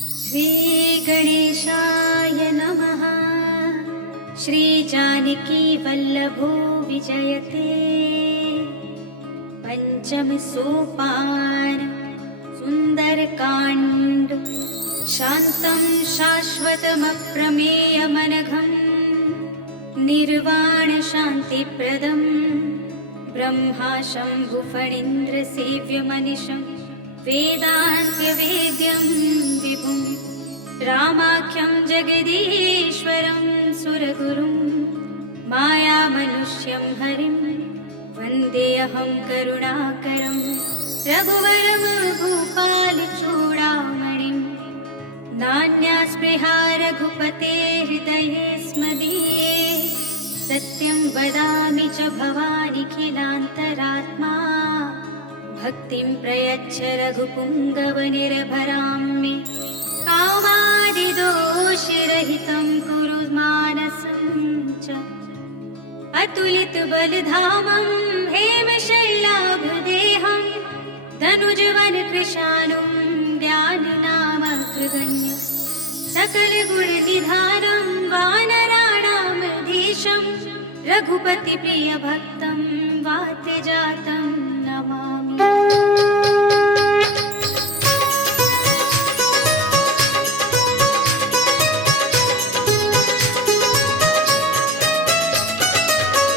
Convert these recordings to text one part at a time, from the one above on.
श्रीगणेशाय नमः। श्रीजानकीवल्लभो विजयते। पंचम सोपान सुंदरकांड। शान्तं शाश्वतमप्रमेयमनघं निर्वाण शान्तिप्रदं ब्रह्मा शम्भुफणीन्द्रसेव्यमनिशं वेदान्त्यवेद्यं विभुं रामाख्यं जगदीश्वरं सुरगुरुं मायामनुष्यं हरिं वन्देऽहं करुणाकरं रघुवरं भूपालचूडामणिं। नान्यास्पृहा रघुपते हृदये स्मदीये। सत्यं वदामि च भवानिखिलान्तरात्मा। भक्तिं प्रयच्छ रघुपुङ्गवनिर्भरां मे। कामादिदोषरहितं कुरु मानसं च। अतुलितबलधामं हेमशैलाभदेहं धनुजवनकृशानुं ज्ञाननामग्रगण्यं सकलगुणनिधानं वानराणामधीशं रघुपतिप्रियभक्तं वात्यजातं नमामि।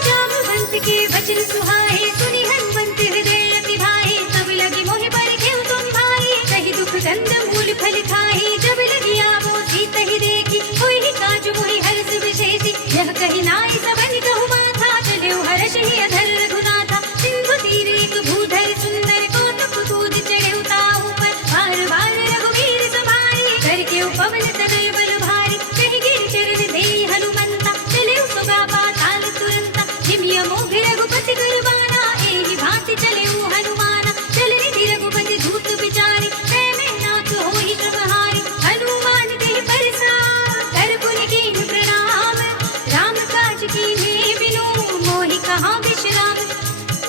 जामवंत के वचन सुहाए सुनि हनुमंत हृदय अति भाए। तब लगी मोहि बड़ घेउ तुम भाई कहि दुख गंध मूल फल खाई। जब लगी आवो सीता ही देखी होई काज मोहि हर्ष विशेषी। यह कहि नाई सबन कहु माथा चले हर्ष ही अधर रघुनाथा। सिंधु तीर एक भूधर सुंदर कौतुक कूद चढ़े ताहु पर। बार बार रघुवीर सवारी करके पवन तनय बल भारी। कहि गिर चरण दे हनुमंता चले सुगा पाताल तुरंता। हिमिया मोघ रघुपति कुर्बाना एहि भांति चले हनुमाना। चल निधि रघुपति धूत विचारी मैं नाथ होई श्रमहारी। हनुमान देहि परसा कर पुनि कीन्ह प्रणाम। राम काज कीन्हे बिनु मोहि कहाँ विश्राम।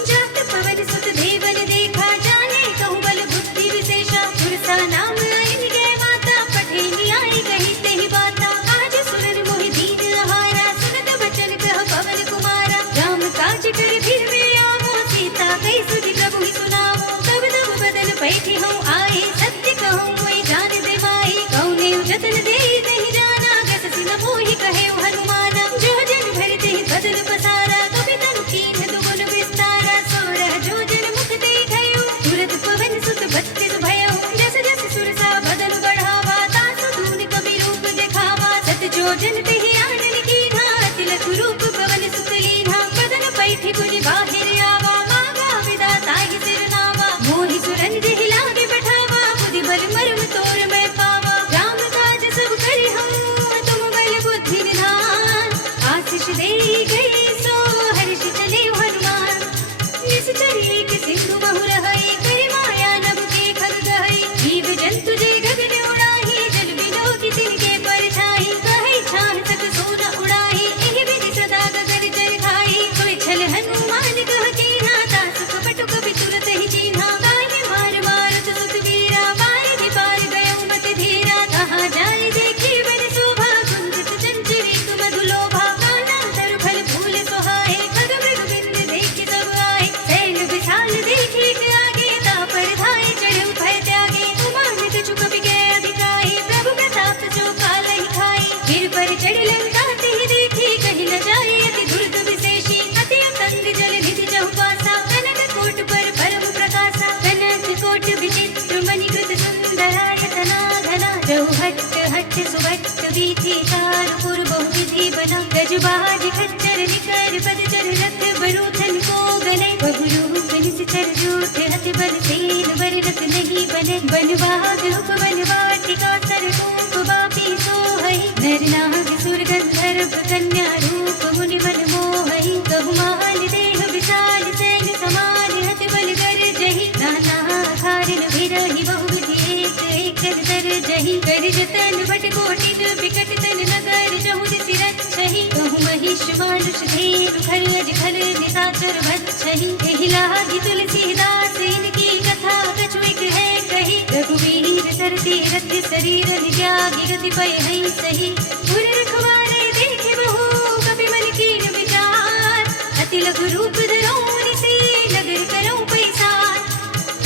जात पवन सुत देवन देखा जाने कहु बल बुद्धि विशेषा। पुरसा नाम इनके माता पठे न्याय कही तेहि बाता। आज सुरन मोहि दीन आहारा सुनत बचन कह पवन कुमारा। राम काज कर फिर वे आवो सीता कई सुधि प्रभु ही सुनावो। तब तब बदन पैठी हूँ आए सत्य कहूँ मोहि जान दे माई। कौने जतन दे नहीं जाना गस सिन मोहि कहे हनुमाना। जो जन भर ते बदन पसारा कभी तनु कीन्ह दुगुन विस्तारा। सोरह जो जन मुख देखयो तुरत पवन सुत बत्तिस भयो। जस जस सुरसा बदन बढ़ावा तासु दून कवि रूप देखावा। सत जो जन तेहि आनन कीन्हा तिलक रूप पवन सुत लीन्हा। बदन पैठी पुनि बाहिर आवा मागा विधाता ही सिरनावा। मोहि सुरन जेहि लागे बैठावा बुद्धि बल मर्म तोर मैं पावा। राम काज सब करि हम तुम बल बुद्धि निधान। आशीष देहि गई सो हर्ष चले हनुमान। निश्चर एक सिंधु बहु रहई करि माया नभ के खग गहई। जीव जंतु जे गगन उड़ाही जल बिनो की तिनके परछाई। कहई छान तक सोना उड़ाही एहि विधि सदा गगन जल खाई। कोई छल हनुमान कह कीन्हा तासु कपट कपि तुरत ही चीन्हा। गाय मार मारत सुत वीरा बारिधि पार गयो मति धीरा। कहाँ जाय देखी बन शोभा कुंजित चंचरी मधुलोभा। काना तरु फल फूल सोहाए खग मृग बिंद देखि सब आए। सैल विशाल देखी के आगे तापर धाय चढ़े भय त्यागे। उमान कछु कपि के अधिकाई प्रभु प्रताप जो कालहि खाई। गिर पर चढ़ लंका तेहि देखी कहि न जाय अति दुर्ग विशेषी। अति अतंग जल निधि चहुपासा कनक कोट पर परम प्रकाशा। कनक कोट विचित्र मणिकृत सुंदरायतना घना। जहु हट्ट हट्ट सुभट्ट वीथि चारु पुर बहु विधि बना। गजबाज खच्चर निकर पदचर रथ बरूथन को गले। बहुरूप निश्चर जूठ हति बल सेन बरनत नहीं बने। बनवाग उपवन वाटिका सरगोप बापी सोहई। नर नाग सुर गंधर्व कन्या रूप मुनि मन मोहई। कहु मान देह विशाल सैन समान हति बल कर जही। नाना खारिन विरहि बहु विधि एक एक कर जही। कर जतन बट कोटि विकट तन नगर जहु दिसि रक्षहि। कहु महिष मानुष धेनु खर अज खल निशाचर भक्षहि। एहि लागी तुलसीदास इनकी कथा कछु एक है कही। रघुवीर सरती रथ शरीर त्यागी गति पय है सही पुर रखवारे देखे बहु कपि मन कीन विचार अति लघु रूप धरोनि से नगर करो पैसार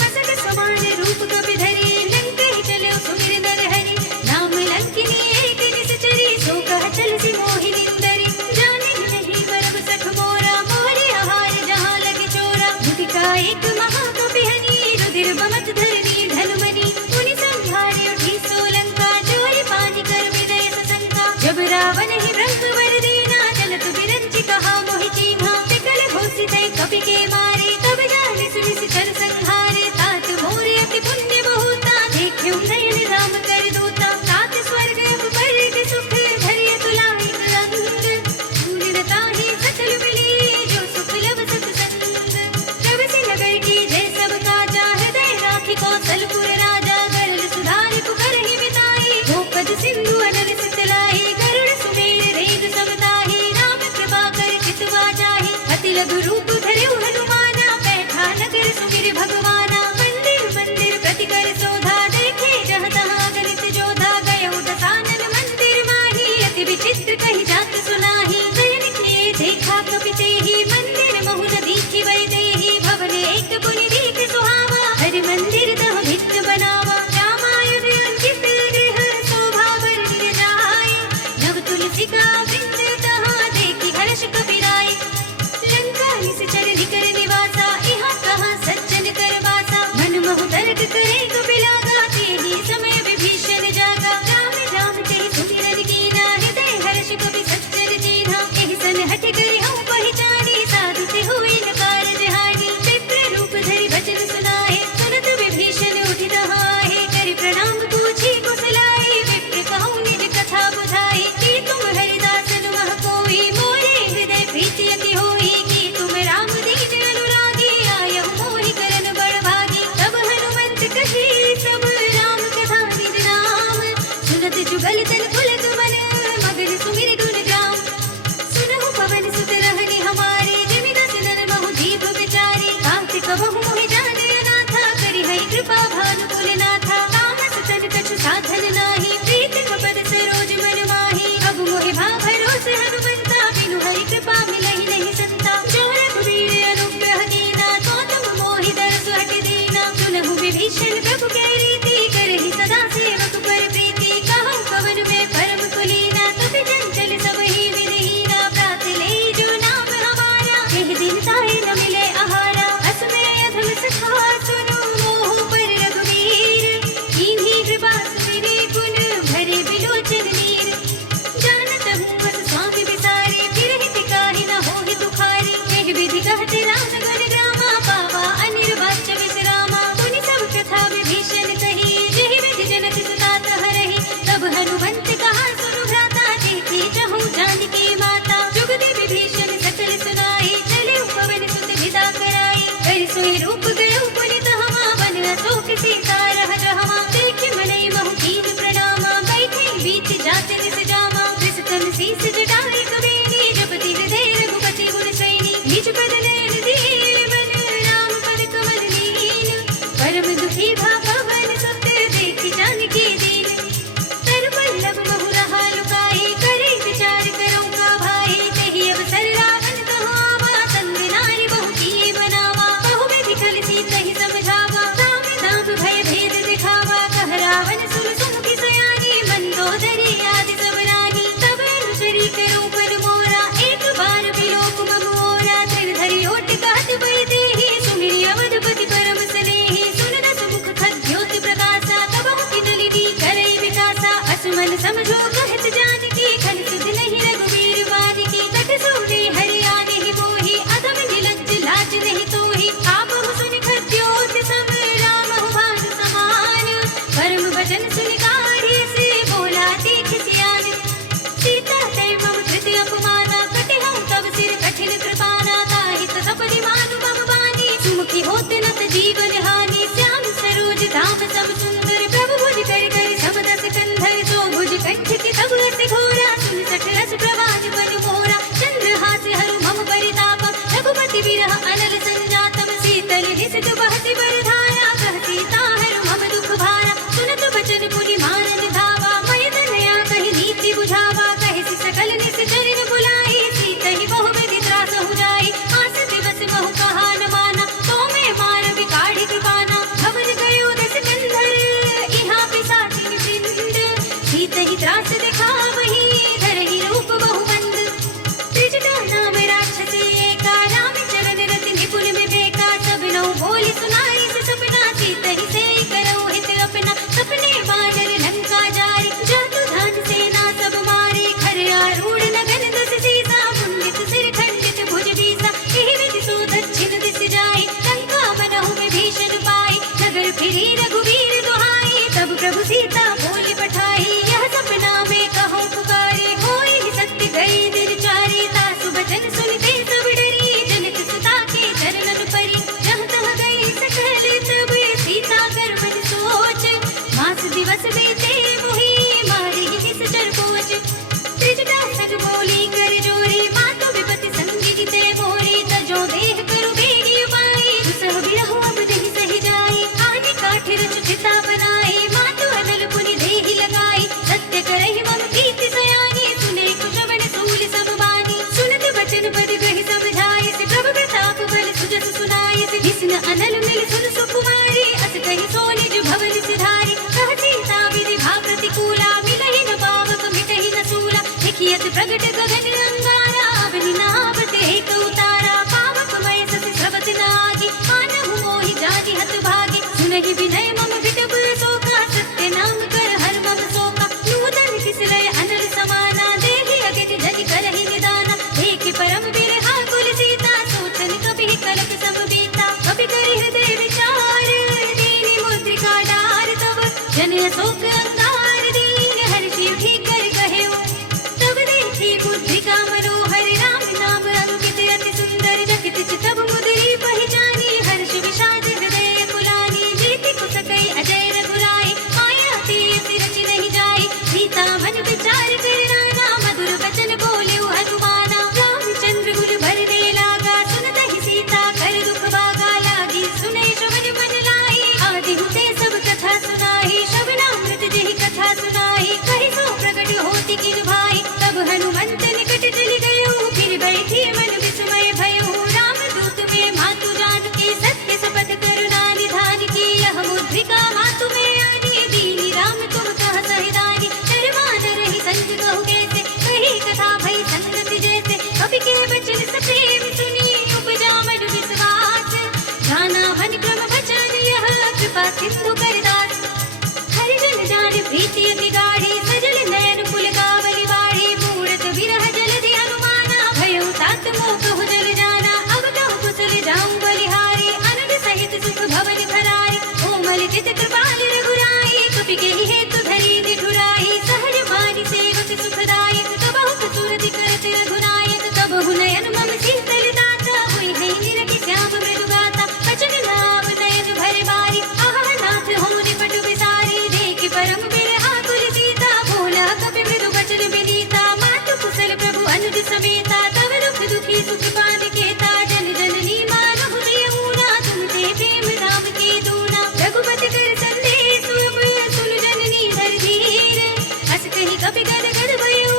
मसक समान रूप कपि धरे लंक ही चले सुमिर नर हरि नाम लंकिनी एक निश्चरी सो कह चल सी मोहिनी दरी जाने नहीं बरब सख मोरा मोरे आहार जहाँ लगे चोरा मुदिका एक महाकपि हनी रुधिर बमत धरनी धनुमनी मुनि संहारे उठी सोलंका चोरी पानी कर विदय सशंका जब रावण ही ब्रह्म वर देना चलत बिरंची कहा मोहि चीन्हा विकल घोषित कपि के मारे तब जाने सुनि सिखर संहारे तात मोरे अति पुण्य बहुता देखे नयन राम कर दूता तात स्वर्ग पर सुख धरिय तुलाई अंग शून्यता ही सकल मिली जो सुख लब सत्संग जब से नगर की जय सब काजा हृदय राखी कौशलपुर राजा गरल सुधार पुकर ही बिताई गोपद सिंधु अनल सितलाई गरुड़ सुमेर रेग समताही राम कृपा कर चितवा जाहि अति लघु रूप धरिउ हनुमाना बैठा नगर सुमिर भगवाना मंदिर मंदिर प्रति कर शोधा देखे जहाँ तहाँ गणित जोधा गयो दसानन मंदिर माही अति विचित्र कही जात सुनाही नयन किए देखा कपि तेहि मंदिर महु न दीखि वै देहि भवन एक पुनि दीख सुहावा हरि मंदिर तह भित्त बनावा रामायण अंकित गृह शोभा वर्णिय जाय नव तुलसिका वृंद तहाँ देखि हर्ष कपि राय लंका निश्चर निकर निवासा यहाँ कहाँ सज्जन कर वासा मन महु तर्क करे कपि लागा तेहि समय विभीषण जागा राम राम तेहि सुमिरन कीना हृदय हर्ष कपि सज्जन चीन्हा एहि सन हठ करि हूँ पहिचानी साधु से हुई न कारज हानि विप्र रूप धरि वचन सुनाए सुनत विभीषण उठि तहाए करि प्रणाम पूछी कुशलाए विप्र कहूँ निज कथा बुझाई कि तुम हरिदासन मह कोई मोरे हृदय प्रीति अति होई कि तुम राम दीन अनुरागी आयहु मोहि करन बड़ भागी तब हनुमंत कही सब राम कथा निज नाम सुनत जुगल तन पुलक मन मगन सुमिर गुण ग्राम सुनहु पवन सुत रहनि हमारे जिमि दस नर महु जीव विचारी कार्तिक बहु मोहि जाने अनाथा करि है कृपा भानुकुल नाथा तामस तन कछु साधन नाही प्रीत कपद सरोज मन माही अब मोहि भा भरोसे हनुमंता बिनु हरि कृपा मिलहि नहीं संता जो रघुवीर अनुग्रह कीना तो तुम मोहि दरस हट दीना सुनहु विभीषण प्रभु कै रीति करहि सदा सेवक पर प्रीति कहूँ पवन में परम कुलीना कपि चंचल सब ही विधिहीना प्रात ले जो नाम हमारा एहि दिन ताहि न मिले आहारा अस में अधम सखा सुनो मोह पर रघुवीर कीन्ही कृपा सुमिरि गुण भरे बिलोचन नीर जानत हूँ बस स्वामी बिसारी फिर हित काहि न होहि दुखारी एहि विधि कहते राम गुण ग्रामा पावा अनिर्वाच्य विश्रामा मुनि सब कथा विभीषण कही जेहि विधि जनक सुता हरहि तब हनुमंत कहा सुनु भ्राता देखी चहु जानकी माता जुगति विभीषण सकल सुनाई चले पवन सुत विदा कराई कर सोई रूप गयो पुनि तहमा वन अशोक सीता रह जहमा देखि मनई महु कीन प्रणामा बैठे बीच जात निस जामा कृष्ण शीस जटाई कबीनी जपति हृदय रघुपति गुण सैनी निज पद नयन दिए मन राम पद कमल लीन परम दुखी भा पवन सुत देखि जानकी दीन तर पल्लव बहु रहा लुकाई करे विचार करो का भाई तेहि अवसर रावण कहो आवा संग नारी बहु किए बनावा बहु विधि कल सीत ही समझावा राम नाम भय भेद दिखावा कह रावण सुन सुमुखी सयानी मंदोदरी आदि सब रानी तब अनुचरी करो पद मोरा एक बार विलोक ममोरा धर धरि ओट कहत पै देहि सुमिरि अवधपति परम स्नेहि सुन दस मुख खद्योत प्रकाशा तब की नलिनी करई विकासा असमन समझो कहत जानकी खन सिद्ध नहीं रघुवीर वानिकी तट सोने हरि आने ही मोहि अधम निलज्ज लाज नहीं तोहि आप सुनि खद्योत सब राम भानु समान परम वचन सुनि काढ़ी से बोला तीख सियान सीता तै मम कृति अपमाना कटे हूँ तब सिर कठिन कृपाना ताहि सपनि मानु मम वानी सुमुखी होत नत जीवन हानि श्याम सरोज धाम सब सुंदर प्रभु भुज कर कर समदस कंधर सो भुज कंठ की तब रस रास दिखावही धरहि रूप बहुबंद त्रिजटा नाम राक्षसी एका राम चरण रति निपुण विवेका सब नौ बोली सुनाई से सपना सीतहि से करौ हित अपना सपने बानर लंका जारी जातु धान सेना सब मारे खर आरूढ़ नगन दस सीसा मुंडित सिर खंडित भुज बीसा एहि विधि सो दक्षिण दिस जाई लंका बनहु में भीषण पाई नगर फिरी रघुवीर दुहाई तब प्रभु सीता बोली पठाई यह सपना में कहो पुकारे होई सत्य गई दिल चारी तासु बचन सुनते सब डरी जनक सुता के चरणन परी जहाँ तह गई सकल तब सीता गर्भज सोच मास दिवस बीते मोहि मारी निश्चर पोच त्रिजटा सग बोली कर जोरी मातु विपति संगी जिते मोरी तजो देह करु बेगी उपाई दुसह बिरहु अब देहि सही जाई आने काठि रच चिता बनाई मातु अनल पुनि देहि लगाई सत्य करहि मम कीर्ति सयानी सुने कुशवन सूल सब बानी सुनत बचन पद कहि समझाई से प्रभु प्रताप बल सुजस सुनाई से जिसन अनल मिल सुन सुकुमारी अस कहि सो निज भवन सिधारी कह सीता विधि भा प्रतिकूला मिलहि न पावक मिटहि न सूला देखियत प्रगट गगन अंगारा अवनि नावत एक उतारा पावक मय सस स्रवत नागी मानहु मोहि जानि हत भागी सुनहि विनय मम विटप शोका सत्य नाम कर हर मम शोका नूतन किसलय अनल समाना देहि अगति जनि करहि निदाना देखि परम बिरहा कुल सीता सोचन कपि कनक सम बीता कपि करि हृदय विचार दीनि मुद्रिका डार तब जन शोक अंगार दीन हर्षि उठि कर कहेउ तब देखी मुद्रिका मनोहर राम नाम अंकित अति सुंदर जकित चितब मुद्री पहिचानी हर्ष विषाद हृदय कुलानी जीति कुसकई अजय रघुराई माया तीर रचि नहीं जाई सीता मन विचार कर नाना मधुर वचन बोलेउ हनुमाना रामचंद्र गुल भर दे लागा सुनतहि सीता कर दुख भागा लागी सुनै श्रवण मन लाई आदि हुते सब कथा सुनाई श्रवणामृत जेहि कथा सुनाई कहि सो प्रगट होति किन भाई तब हनुमंत निकट चली गयो फिर बैठी मन विस्मय भयो रामदूत में मातु जानकी सत्य शपथ करुणा निधान की यह मुद्रिका मातु में आनी दीनी राम तुम कह सहिदानी शर्मान रही संग कहु कैसे कही कथा भई संगत जैसे कवि के वचन सप्रेम सुनी उपजा मन विश्वास जाना हन क्रम वचन यह कृपा सिंधु करदास हरिजन जान प्रीति अति गाढ़ी सजल नयन पुल कावली बाढ़ी मूरत विरह जलधि हनुमाना भयो तात मोह कहु जल जाना अब कहु कुशल जाऊं बलिहारी अनंद सहित सुख भवन भरारी कोमल चित कृपाल रघुराई कपि के हेतु धरी निठुराई सहज मानि सेवक सुखदायक कबहु कसूरति करत रघुनायक कबहु नयन मम शीतल दाता हुई है निरखि श्याम मृदु गाता बचन नाम नयन भरे बारी आह नाथ हो निपट विसारी देखि परम बिरहा कुल सीता बोला कपि मृदु बचन विनीता मातु कुशल प्रभु अनुज समेता तव दुख दुखी सुख पान केता जन जननी मानहु जियऊना तुम ते प्रेम धाम की दूना रघुपति कर संदेश अब सुन जननी धर धीर अस कहि कपि गद गद भयो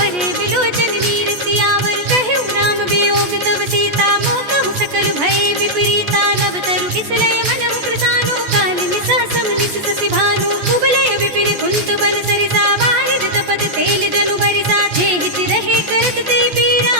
बरे बिलोचन वीर सियावर कहु राम वियोग तव सीता मोह सकल भय विपरीता नभ तरु किसलय मनहु कृतानो काल निसा सम जिस ससि भानु उबलय विपिन कुंत बर सरिसा वारिद तपद तेल जनु बरिसा जे हित रहे करत ते पीरा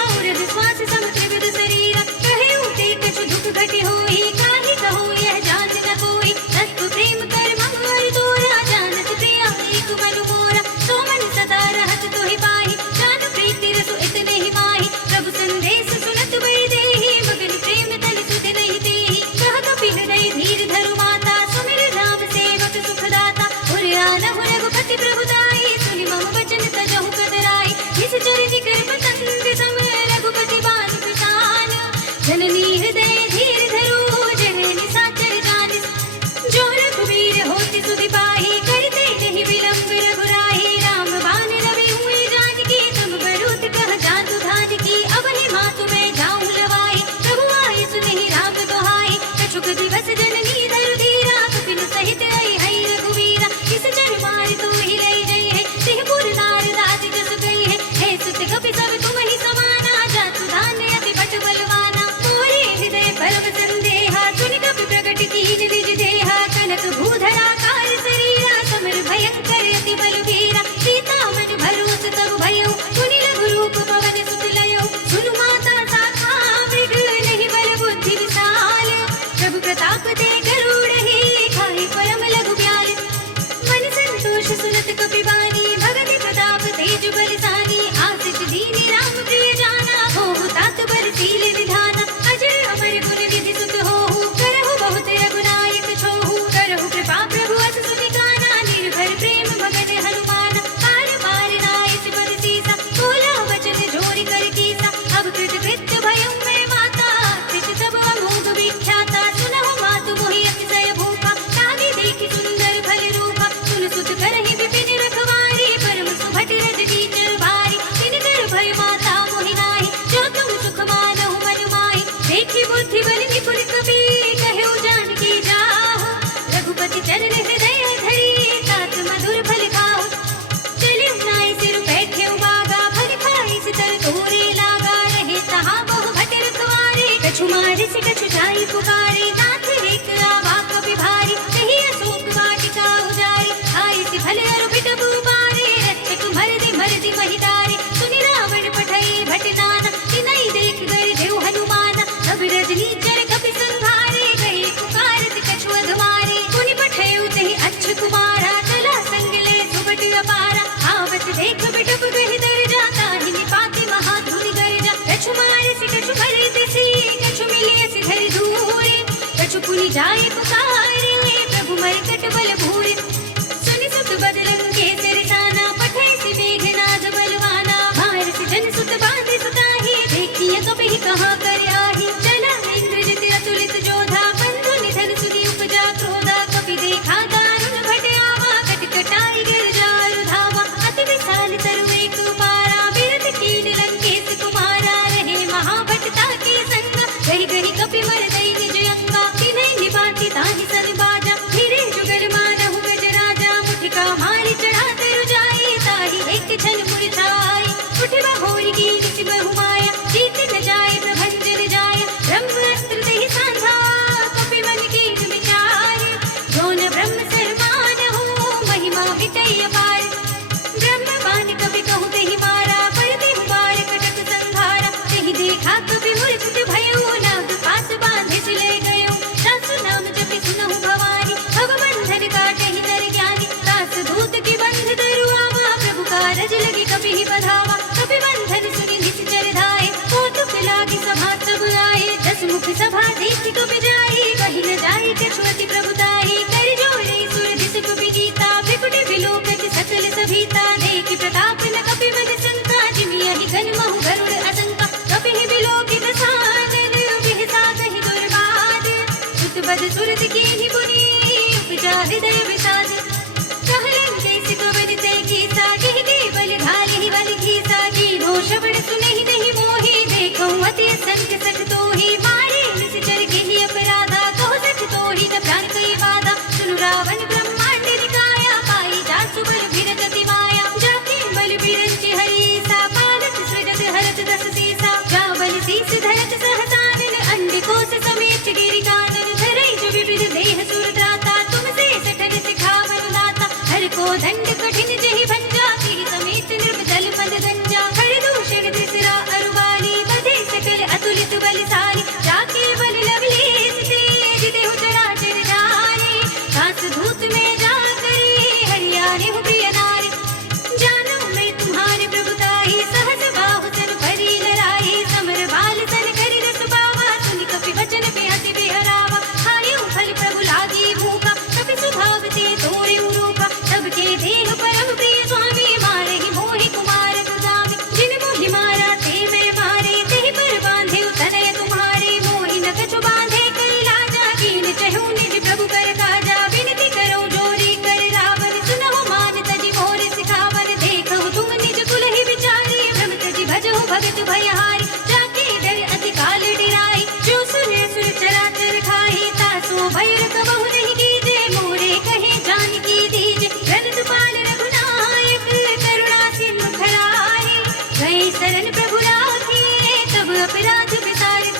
अपारा, आवत देख बिटुक गहि दर जाता ही निपाति महाधुनि गर्जा। कछु मारे से कछु भरे तिसी, कछु मिले से धरि धूरे, कछु पुनि जाए पुकारे, प्रभु मरकट बल भूरे। सुनि सुत बदलन के सिरसाना, पठै से मेघनाद बलवाना, मार से जन सुत बांधे सुताही, देखिए कभी कहाँ कर आही। चला इंद्रजित अतुलित जोधा, बंधु निधन सुनि उपजा क्रोधा, कपि देखा दारुण भट आवा, कटकटाई गिरजारु धावा। अति विशाल तरु एक पारा, बिरथ कीन लंकेश कुमारा, रहे महाभटता के संगा, गहि गहि कपि मर गई निज अंगा। तिन्है निपाति ताहि सन बाजा, फिरे जुगल मानहु गजराजा, मुठिका मारि चढ़ा तरु जाई, ताहि एक छन मुरझाई। उठि बहोरी कीन सि बहु माया, जीत न जाय प्रभंजन जाय, ब्रह्म अस्त्र देहि सांझा, कपि मन कीन विचार। जो न ब्रह्म सरमान हो, महिमा मिटै अपार। ब्रह्म बाण कपि कहु तेहि मारा, पर देहु बार कटक संघारा। तेहि देखा कपि मूर्छित भयउ, नाग पास बांधे से ले गयो। सासु नाम जपि सुनहु भवानी, भव बंधन काटहि नर ज्ञानी। दास दूत की बंध धरु आवा, प्रभु कारज लगे कपि ही बधावा। कपि बंधन सुनि निश्चर धाये, कौतुक लागी सभा सब आए। दस मुख सभा देखि कपि जाई, कहि न जाई कछु अति प्रभुताई। कर जोड़े सुर दिस कपि गीता, भृकुटि विलोकत सकल सभीता। देखि प्रताप न कपि बद संका, जिमियहि गन महु गरुड़ असंका। कपि ही विलोकित सानन, बिहसा कहि दुर्बाद। सुत बद सुरत कीन्हि पुनि, उपजा हृदय विषाद। कहलन कैसि कवन तै कीसा, केहि के बल घालिहि बल घीसा। कीन्हो श्रवण सुनहि नहीं मोहि, देखहुँ अति असंख्य सठ तोहि। मारे निश्चर गेहि अपराधा, कहु सठ तोहि न प्राण कई बाधा। सुनु रावण ब्रह्मांड निकाया, पाई जासु बल भिरत अति माया। जाके बल बिरंचि हरीसा, पालत सृजत हरत दस सीसा। जा बल शीस धरत सहसानन, अंडकोश समेत गिरि कानन। धरै जो विविध देह सुर त्राता, तुमसे सठन सिखावन दाता। हर को दंड कठिन जहि भंजा, तिहि समेत नृप जल पद गंजा। हर दूषण त्रिसरा अरुवाली, बधे सकल अतुलित बलशाली। जाके बल लवलेश तेज, देहु चराचर जारे। दास धूत में जा करे, हरियाणे हूँ प्रिय नारी। जानो मैं तुम्हारे प्रभुताई, सहस बाहु सन परी लड़ाई। समर बाल सन करि रस पावा, सुनि कपि वचन बेहति बेहरावा। खायो फल प्रभु लागी भूखा, कपि स्वभाव ते तोरे रूपा। सबके देह परम प्रिय स्वामी, मारहि मोहि कुमार सुदामी। जिन मोहि मारा ते मैं मारे, तेहि पर बांधे तनय तुम्हारे। मोहि न कछु बांधे कर लाजा, कीन चहु निज प्रभु कर काजा। विनती करो जोरी कर रावण, सुनहु मान तजि मोर सिखावन। देखहु तुम निज कुल ही विचारी, भ्रम तजि भजहु भगत भयहारी। जाके डर अति काल डिराई, जो सुने सुर चराचर खाई। तासो भय कबहु नहीं कीजे, मोरे कहे जानकी दीजे। रनत पाल रघुनायक, करुणा सिंधु खरारे। गए शरण प्रभु राखे, तब अपराध विसारे।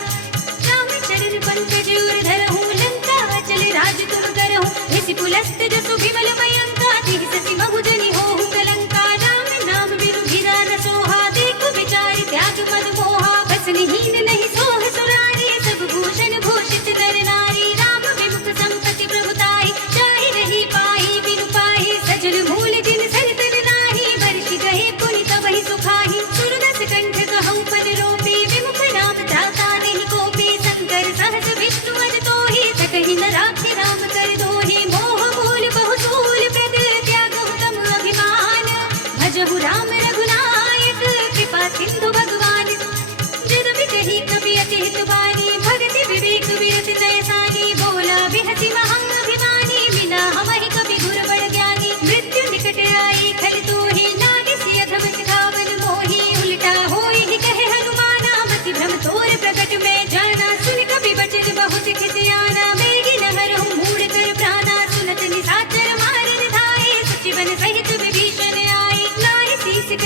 राम चरण पंकज उर धरहु, लंका अचल राज तुम करहु। ऋषि पुलस्त जसु विमल मयंका, तिहि ससि महु जनि होहु कलंका। राम नाम बिनु धीरा न सोहा, देखु विचार त्याग मन मोहा। बसनिहीन नहीं सोह सुरारी, सब भूषण भूषित नर नारी। राम विमुख संपत्ति प्रभुताई, जाहि रही पाई बिनु पाई। सजल मूल जिन सन तन नाही, बरषि गए पुनि तबहि सुखाहि। सुरदस कंठ कहउँ पद रोपी, विमुख नाम त्राता नहीं कोपी। शंकर सहस विष्णु अज तोहि, सकहि न राखे राम कर दोहि। मोह मूल बहु सूल प्रद, त्यागहु तम अभिमान। भजहु राम रघुनायक, कृपा सिंधु भगवान। जदपि कही कपि अति हित बानी, भगति विवेक विरत तैसानी। बोला बिहसि महाअभिमानी, बिना हमहि कपि गुर बड़ ज्ञानी। मृत्यु निकट आई खल तोहि, नागिसि अधम सिखावन मोहि। उल्टा होई ही कहे हनुमाना, मति भ्रम तोर प्रकट में जाना। सुन कपि बचन बहुत खिसियाना, बेगी न हरहु मूढ़ कर प्राणा। सुनत निशाचर मारन धाये, सचिवन सहित विभीषण आए। नाहि शीस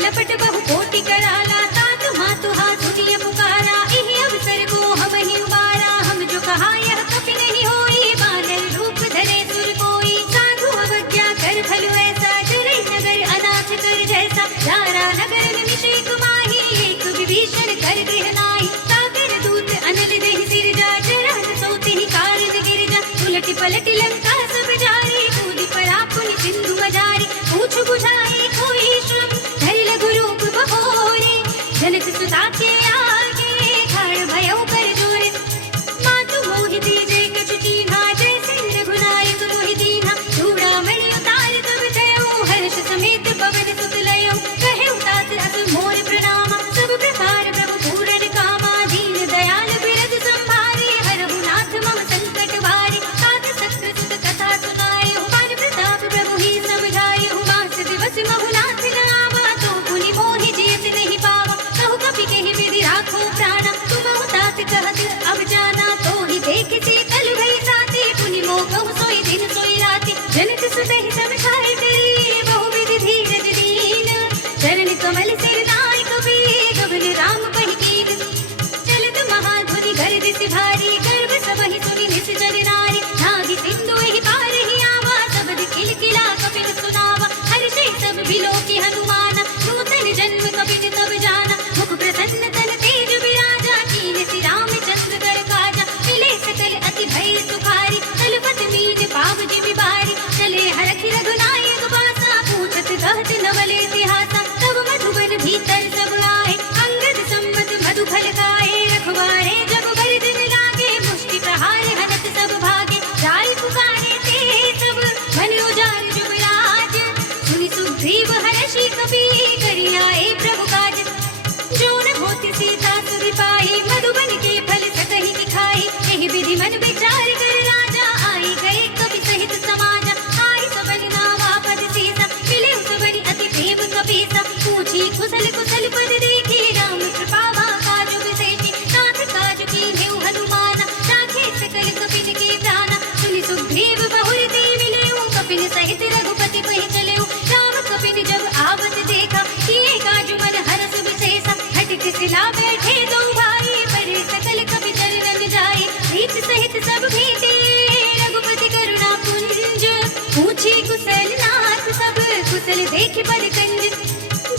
लपट बहु कोटि कराला, तात मातु हाथ सुनिय पुकारा, इहि अवसर को हम ही उबारा। हम जो कहा यह कपि नहीं होई, बानर रूप धरे सुर कोई। साधु अवज्ञा कर भलु ऐसा, जरै नगर अनाथ कर जैसा। दारा नगर निमिषे कुमाही, एक विभीषण कर गृह नाहि। सागर दूत अनल देहि सिरजा, जरहत सोते ही कारण गिरजा। उलटि पलटि लंका सब जारी, कूदि परा पुनि सिंधु मजारी। पूछ बुझाए कोई श्रम, धरि लघु रूप बहोरे। जनक सुता के आगे, खाड़ भयउ कर जोरे। मातु मोहि दीजे कछु कीन्हा, जैसे रघुनायक मोहि दीन्हा। चूड़ामणि उतार तब जयउ, हर्ष समेत पवन सुत लयउ। कहे तात अस मोर प्रणामा, सब प्रकार प्रभु पूरन कामा। दीन दयाल बिरद संभारे, हरहु नाथ मम संकट वारे। तात सत्य सुत कथा सुनाएहु, पार प्रताप प्रभु ही समझाएहु। मास दिवस महु नाथ नावा, तो पुनि मोहि जियत नहीं पावा। कहु कपि केहि विधि राखो प्राणा, तुमहु तात कहत अब जाना। तो ही देखि कल भई साथी, पुनि मोह कहु सोई दिन सोई राति। जनक सुतहि समझाए करे, बहु विधि धीरज दीन। चरण कमल सिर नाय कपि, गगन राम पहि कीन। चलत महाधुनि गर्ज सि भारी, गर्भ सबहि सुनि निश्चर नारी। नाहि सिंधु एहि पार ही आवा, सबद किलकिला कपिन सुनावा। हर्षे सब बिलोकि हनुमाना, नूतन जन्म कपिन तब जाना। मुख प्रसन्न तन तेज विराजा, कीनसि रामचंद्र कर काजा। मिले सकल अति भय सुखारी, तलपत मीन पाव जिमि बारी। चले हरखि रघुनायक बासा, पूछत कहत नवल इतिहासा। तब मधुबन भीतर सब आए, अंगद सम्मत मधु फल खाए। रखवारे जब बरदन लागे, मुष्टि प्रहार हनत सब भागे। जाय पुकारे ते सब, मन उजाड़ जुबराज। सुनि सुग्रीव हर्षि कपि, करि आए प्रभु काज। जो न होति सीता सुधि पाई, मधुबन के फल सकहि की खाई। एहि विधि मन विचार कर राजा, आई गए कपि सहित समाजा। आई सबन नावा पद सीसा, मिले सबनि अति प्रेम कपीसा। पूछी कुशल कुशल पद देखी, राम कृपा काजु विशेषी। नाथ काज कीन्हेउ हनुमाना, राखे सकल कपिन के प्राणा। सुनि सुग्रीव बहुर ते मिलेउ, कपिन सहित रघुपति पहि चलेउ। राम कपिन जब आवत देखा, किए काजु मन हरस विशेषा। हटिक सिला बैठे दो भाई, पढ़े सकल कपि चरणन जाई। प्रीत सहित सब भेटे, रघुपति करुणा पुंज। पूछी कुशल नाथ सब, कुशल देखि बड़ कंज।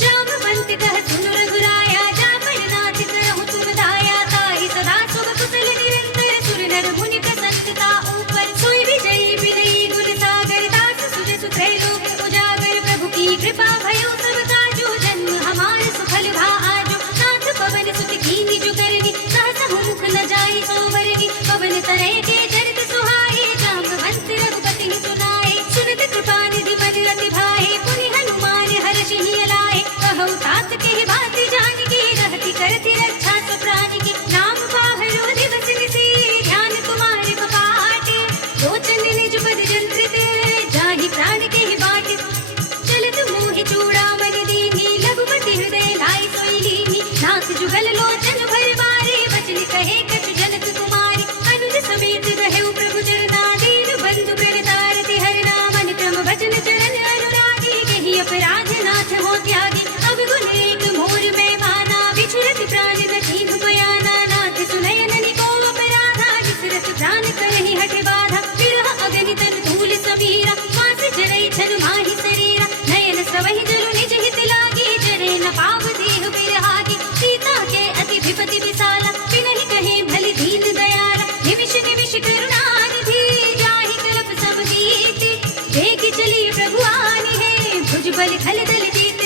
जामवंत कह सुनु रघुराया, जामन नाथ करहु तुम दाया। ताहि सदा शुभ कुशल निरंतर, सुर नर मुनि प्रसन्नता ऊपर। सोई विजयी विनयी गुण सागर, दास सुजसु त्रैलोक उजागर। प्रभु की कृपा भयो सब काजो, जन्म हमार सुफल भा आजो। नाथ पवन सुत कीन्हि जो करनी, सहसहु मुख न जाई सोवरनी। पवन तनय के चरित सुहाए, जामवंत रघुपति सुनाए। सुनत कृपा निधि मन अति भाए, पुनि हनुमान हर्षि लाए। कहु तात के बात जानकी, रहति करति रक्षा सु प्राण की। नाम बाहरो दिवस निसी, ध्यान कुमार कपाटे। लोचन निज पद जंत्रित, जाहि प्राण के बाटे। चलत मोहि चूड़ामणि दीन्ही, लघुपति हृदय लाई सोई लीन्ही। नाथ जुगल लोचन भर बारे, बचन कहे कछु जनक कुमारी। अनुज समेत रहेउ प्रभु चरना, दीन बंधु प्रणतारति हरना। मन क्रम भजन चरण अनुरागी, केहि अपराध नाथ हो त्यागी। अब गुण एक मोर मैं माना, बिछुरत प्राण न कीन्हु बयाना। नाथ सुनयन निको अपराधा, बिसरत प्राण करहि हठ बाधा। विरह अगनि तन धूल सबीरा, मास जरै छन माहि शरीरा। नयन स्रवहि जरु निज हित लागी, जरै न पाव देह बिरहागी। सीता के अति विपति विसाला, बिनहि कहे भलि दीन दयाला। निमिष निमिष करुणा निधि, जाहि कल्प सब नीति। देखि चली प्रभु आनि है, भुजबल खल दल जीत।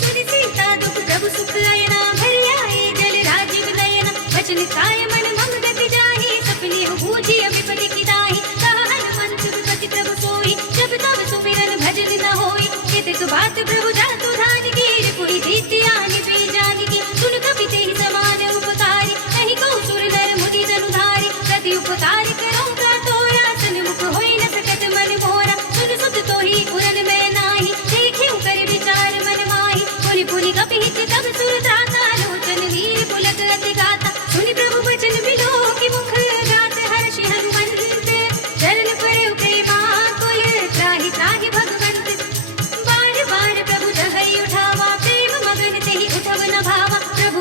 सुनि सीता दुख प्रभु सुख लयना, भरि आए जल राजीव नयना। वचन काय मन मम गति जाहि, सपने हो बूझी विपति की दाहि। कहा हनुमंत विपति प्रभु सोई, जब तब सुमिरन भजन न होई। केतक बात प्रभु जातु धान की, रिपुहि जीति आनि पे जानकी। सुन कपि तेहि समान उपकारी, नहीं कहु सुर नर मुनि जनुधारी। प्रति उपकार करो का तोरा, सन्मुख होई न सकत मन मोरा। सुन सुत तोहि उरन मैं नाही, देखेउ कर विचार मन माही। पुनि पुनि कपि हित तब सुर त्राता, लोचन वीर पुलक अति गाता। सुनि प्रभु बचन बिलोकि मुख, गात हर्षि हनुमंत। चरण परेउ प्रेमा कुल, त्राहि त्राहि भगवंत। बार बार प्रभु जहै उठावा, प्रेम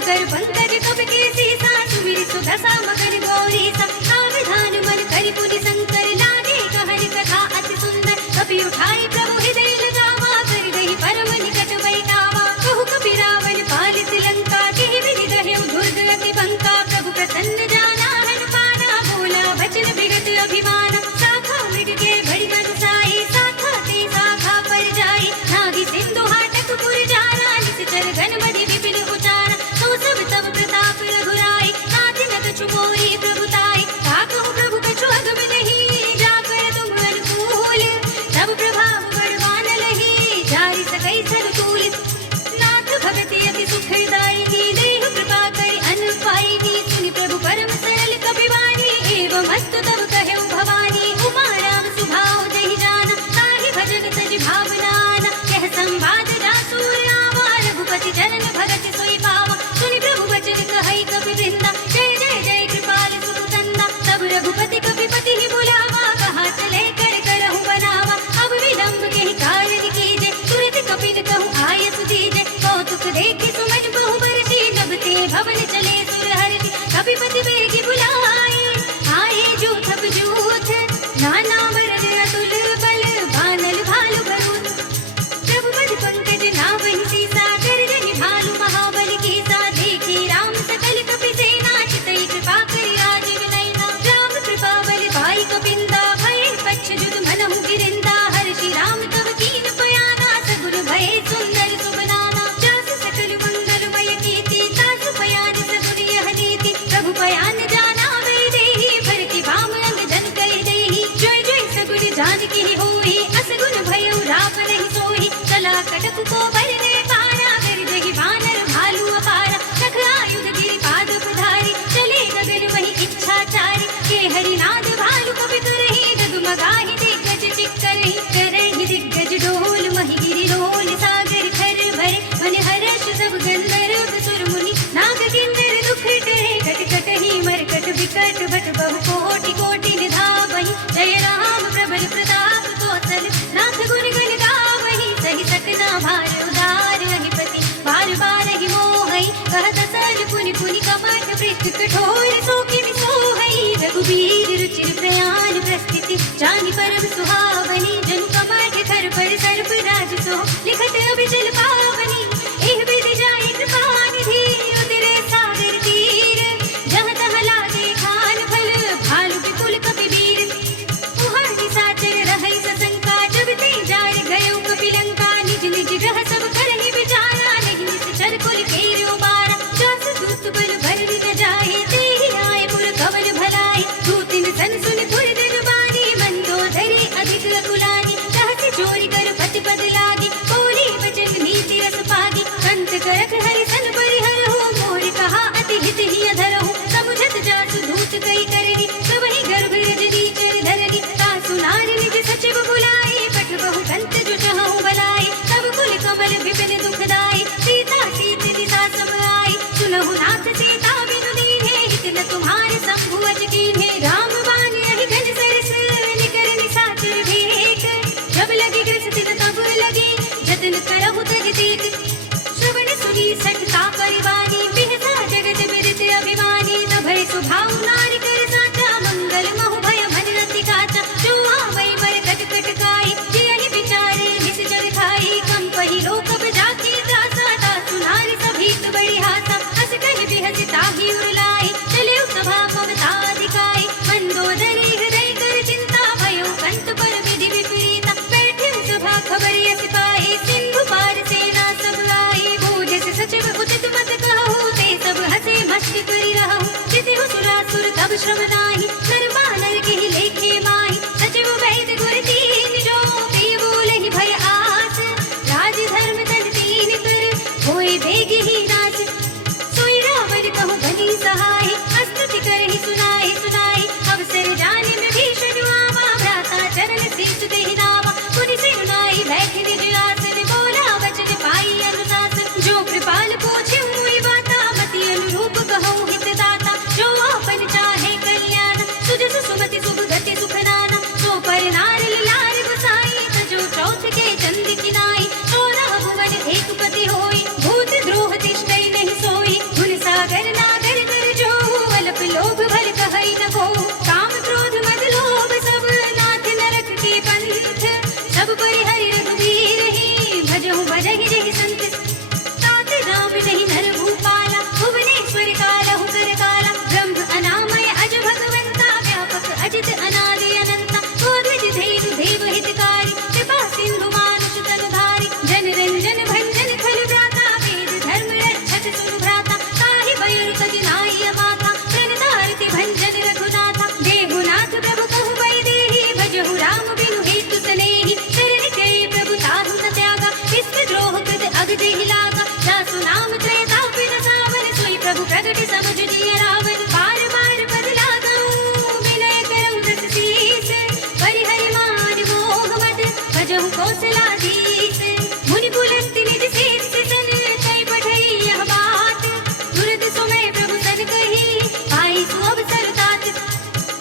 कर पंकज कब के सीसा सुमिर सुदशा मकर गौरी सा सावधान मन करि पुनि शंकर लागे कहन कथा अति सुंदर कपि उठाई प्रभु हृदय लगावा कर गई परम निकट बैठावा कहु कपि रावण पालित लंका के विधि गहेउ दुर्ग अति बंका प्रभु प्रसन्न जाना हन पाना बोला वचन विगत अभिमान शाखा मृग के बड़ी अनुसाई शाखा ते शाखा पर जाई नागी सिंधु हाटक पुर जाना निश्चर घन मधि विपिन उचारा तो सब तब प्रताप रघुराई नाथ न कछु मोहि प्रभुताई ताकहु प्रभु कछु अगम नहीं जाकर तुम अनुकूल तब प्रभाव बड़वान लही जारि सकई सरतूल नाथ भगति अति सुखदायिनी देह कृपा करि अन्न पाइनी सुनि प्रभु परम सरल कपिवानी एवं अस्तु तब कहेउ भवानी उमा राम सुभाव जहि जाना ताहि भजन तज भावनाना कह संवाद जासुर आवा रघुपति चरण भगत सोई पावा सुनि प्रभु वचन कहई कपि वृंदा जय जय जय कृपाल सुखकंदा तब रघुपति कपिपति ही बुलावा कहा चले कर करहु बनावा अब विलंब के कारण कीजे तुरत कपिन कहूँ आय सुदीजे कौतुक देखि सुमन बहु बरसी जब ते भवन चले सुर हर्षि कपिपति बेगी बुलाए आए जूथ जूथ नाना वरद अतुल बल बानल भालु भरूत प्रभु पद पंकज नावहि सीसा गर्जनि भालु महाबल कीसा देखे राम सकल कपि सेना चितई कृपा करि राजीव नयना राम कृपा बल पाई कपिंदा भय पच्छ जुद मनहु गिरिंदा हर्षि राम तब कीन पयाना सगुन भय सुंदर सुबनाना जास सकल मंगलमय कीर्ति तासु पयान सगुन यह नीति प्रभु पयान जाना वे देहि भर की बाम अंग जन कह देहि जय जय सगुन जानकी होई असगुन भयउ राम नहीं सोई चला कटक को बरने पारा कर जहि बानर भालू अपारा सख आयुध गिरि पाद पधारी चले गगन वही इच्छाचारी के हरिनाद भालु कपि करहि डगमगाहि दिग्गज चिक्करहि करहि दिग्गज डोल महि गिरि रोल सागर खर भरे मन हर्ष सब गंधर्व सुर मुनि नाग किन्नर दुख टरे कट कटहि मरकट विकट भट बहु कोटि कोटि निधावहि जय राम प्रबल प्रताप कौशल नाथ गुण गण गावहि सहि सकना भार उदार अधिपति बार बार ही मोहई कहत सर पुनि पुनि कपट पृष्ठ कठोर सो किमि सोहई रघुबीर रुचिर प्रयाण प्रस्थिति जानि परम सुहावनी जनु कमठ खर पर सर्प राज सो लिखत अभिजल पावनी एह विधि जाय कृपा निधि उतरे सागर तीर जहाँ तहाँ लागे खान फल भालु विपुल कपि वीर उहाँ निशाचर रहै सशंका जब ते जाय गयो कपि लंका निज निज ग्रह सब करहि विचारा नहीं निश्चर कुल घेरो बारा जास दूत बल भर न जाए तेहि आए पुर कवल भलाए दूतिन सन सुन पुर दरबारी मंदोदरी अधिक अकुलानी सहस चोरी कर पति पद लागी बोली वचन नीति रस पागी कंत करक हरि सन परिहर हो मोर कहा अति हित ही अधर हो समुझत जासु दूत कई करनी सबहि गर्भ रजनी चर धरनी तासु नारी निज सचिव बुलाए पठ बहु कंत जो चहु बलाए तब कुल कमल विपिन दुखदाई सीता सीत दिशा सब आई सुनहु नाथ सीता बिनु दीन्हे हित न तुम्हारे शंभु अज कीन्हे राम बाण यही घन सरस निकर निशाचर भेक जब लगी ग्रसित तब लगी जतन करहु तज तीक श्रवण सुनी सठता परिवानी बिहसा जगत विदित अभिमानी न भय सुभाव नारी कर साचा मंगल महु भय मन अति काचा जो आवै बर कट कट काई यही विचारे निस जग खाई कम पहि लोक जाकी त्रासा तासु नारी सभीत बड़ी हासा हस कहि बिहस ताहि उरलाई चले सभा ममता अधिकाई मंदोदरी हृदय कर चिंता भयो कंत पर विधि विपरीता बैठे सभा खबर यस पाई सिंधु पार सेना सब आई बूझ सचिव उचित मत कहु ते सब हंसे मस्ती करी रहु जिति सुरासुर तब श्रम नाही नर बानर के लेखे माही सचिव वैद गुर तीन जो प्रिय बोलहि भय आस राज धर्म तन तीन कर होए बेग ही नाश सोई रावण कहु बनी सहाय स्तुति करहि सुनाए सुनाए अवसर जाने में भीषण आवा भ्राता चरण शीश देहि नावा पुनि सिरुनाई बैठि निज आसन बोला वचन पाई अनुशासन जो कृपाल पूछे हुई बाता मति अनुरूप कहूँ हित दाता जो आपन चाहे कल्याण पग देहि लागा, जासु नाम त्रयताप न सावन, सोई प्रभु प्रगट समझ जिय रावण। बार बार पद लागऊं विनय करऊं दस शीस, परिहरि मान मोह मद भजहु कौशलाधीश। मुनि पुलस्त्य निज शीर्ष सन, तै पठई यह बात, तुरत सुमय प्रभु सन कही, पाई सु अवसर तात।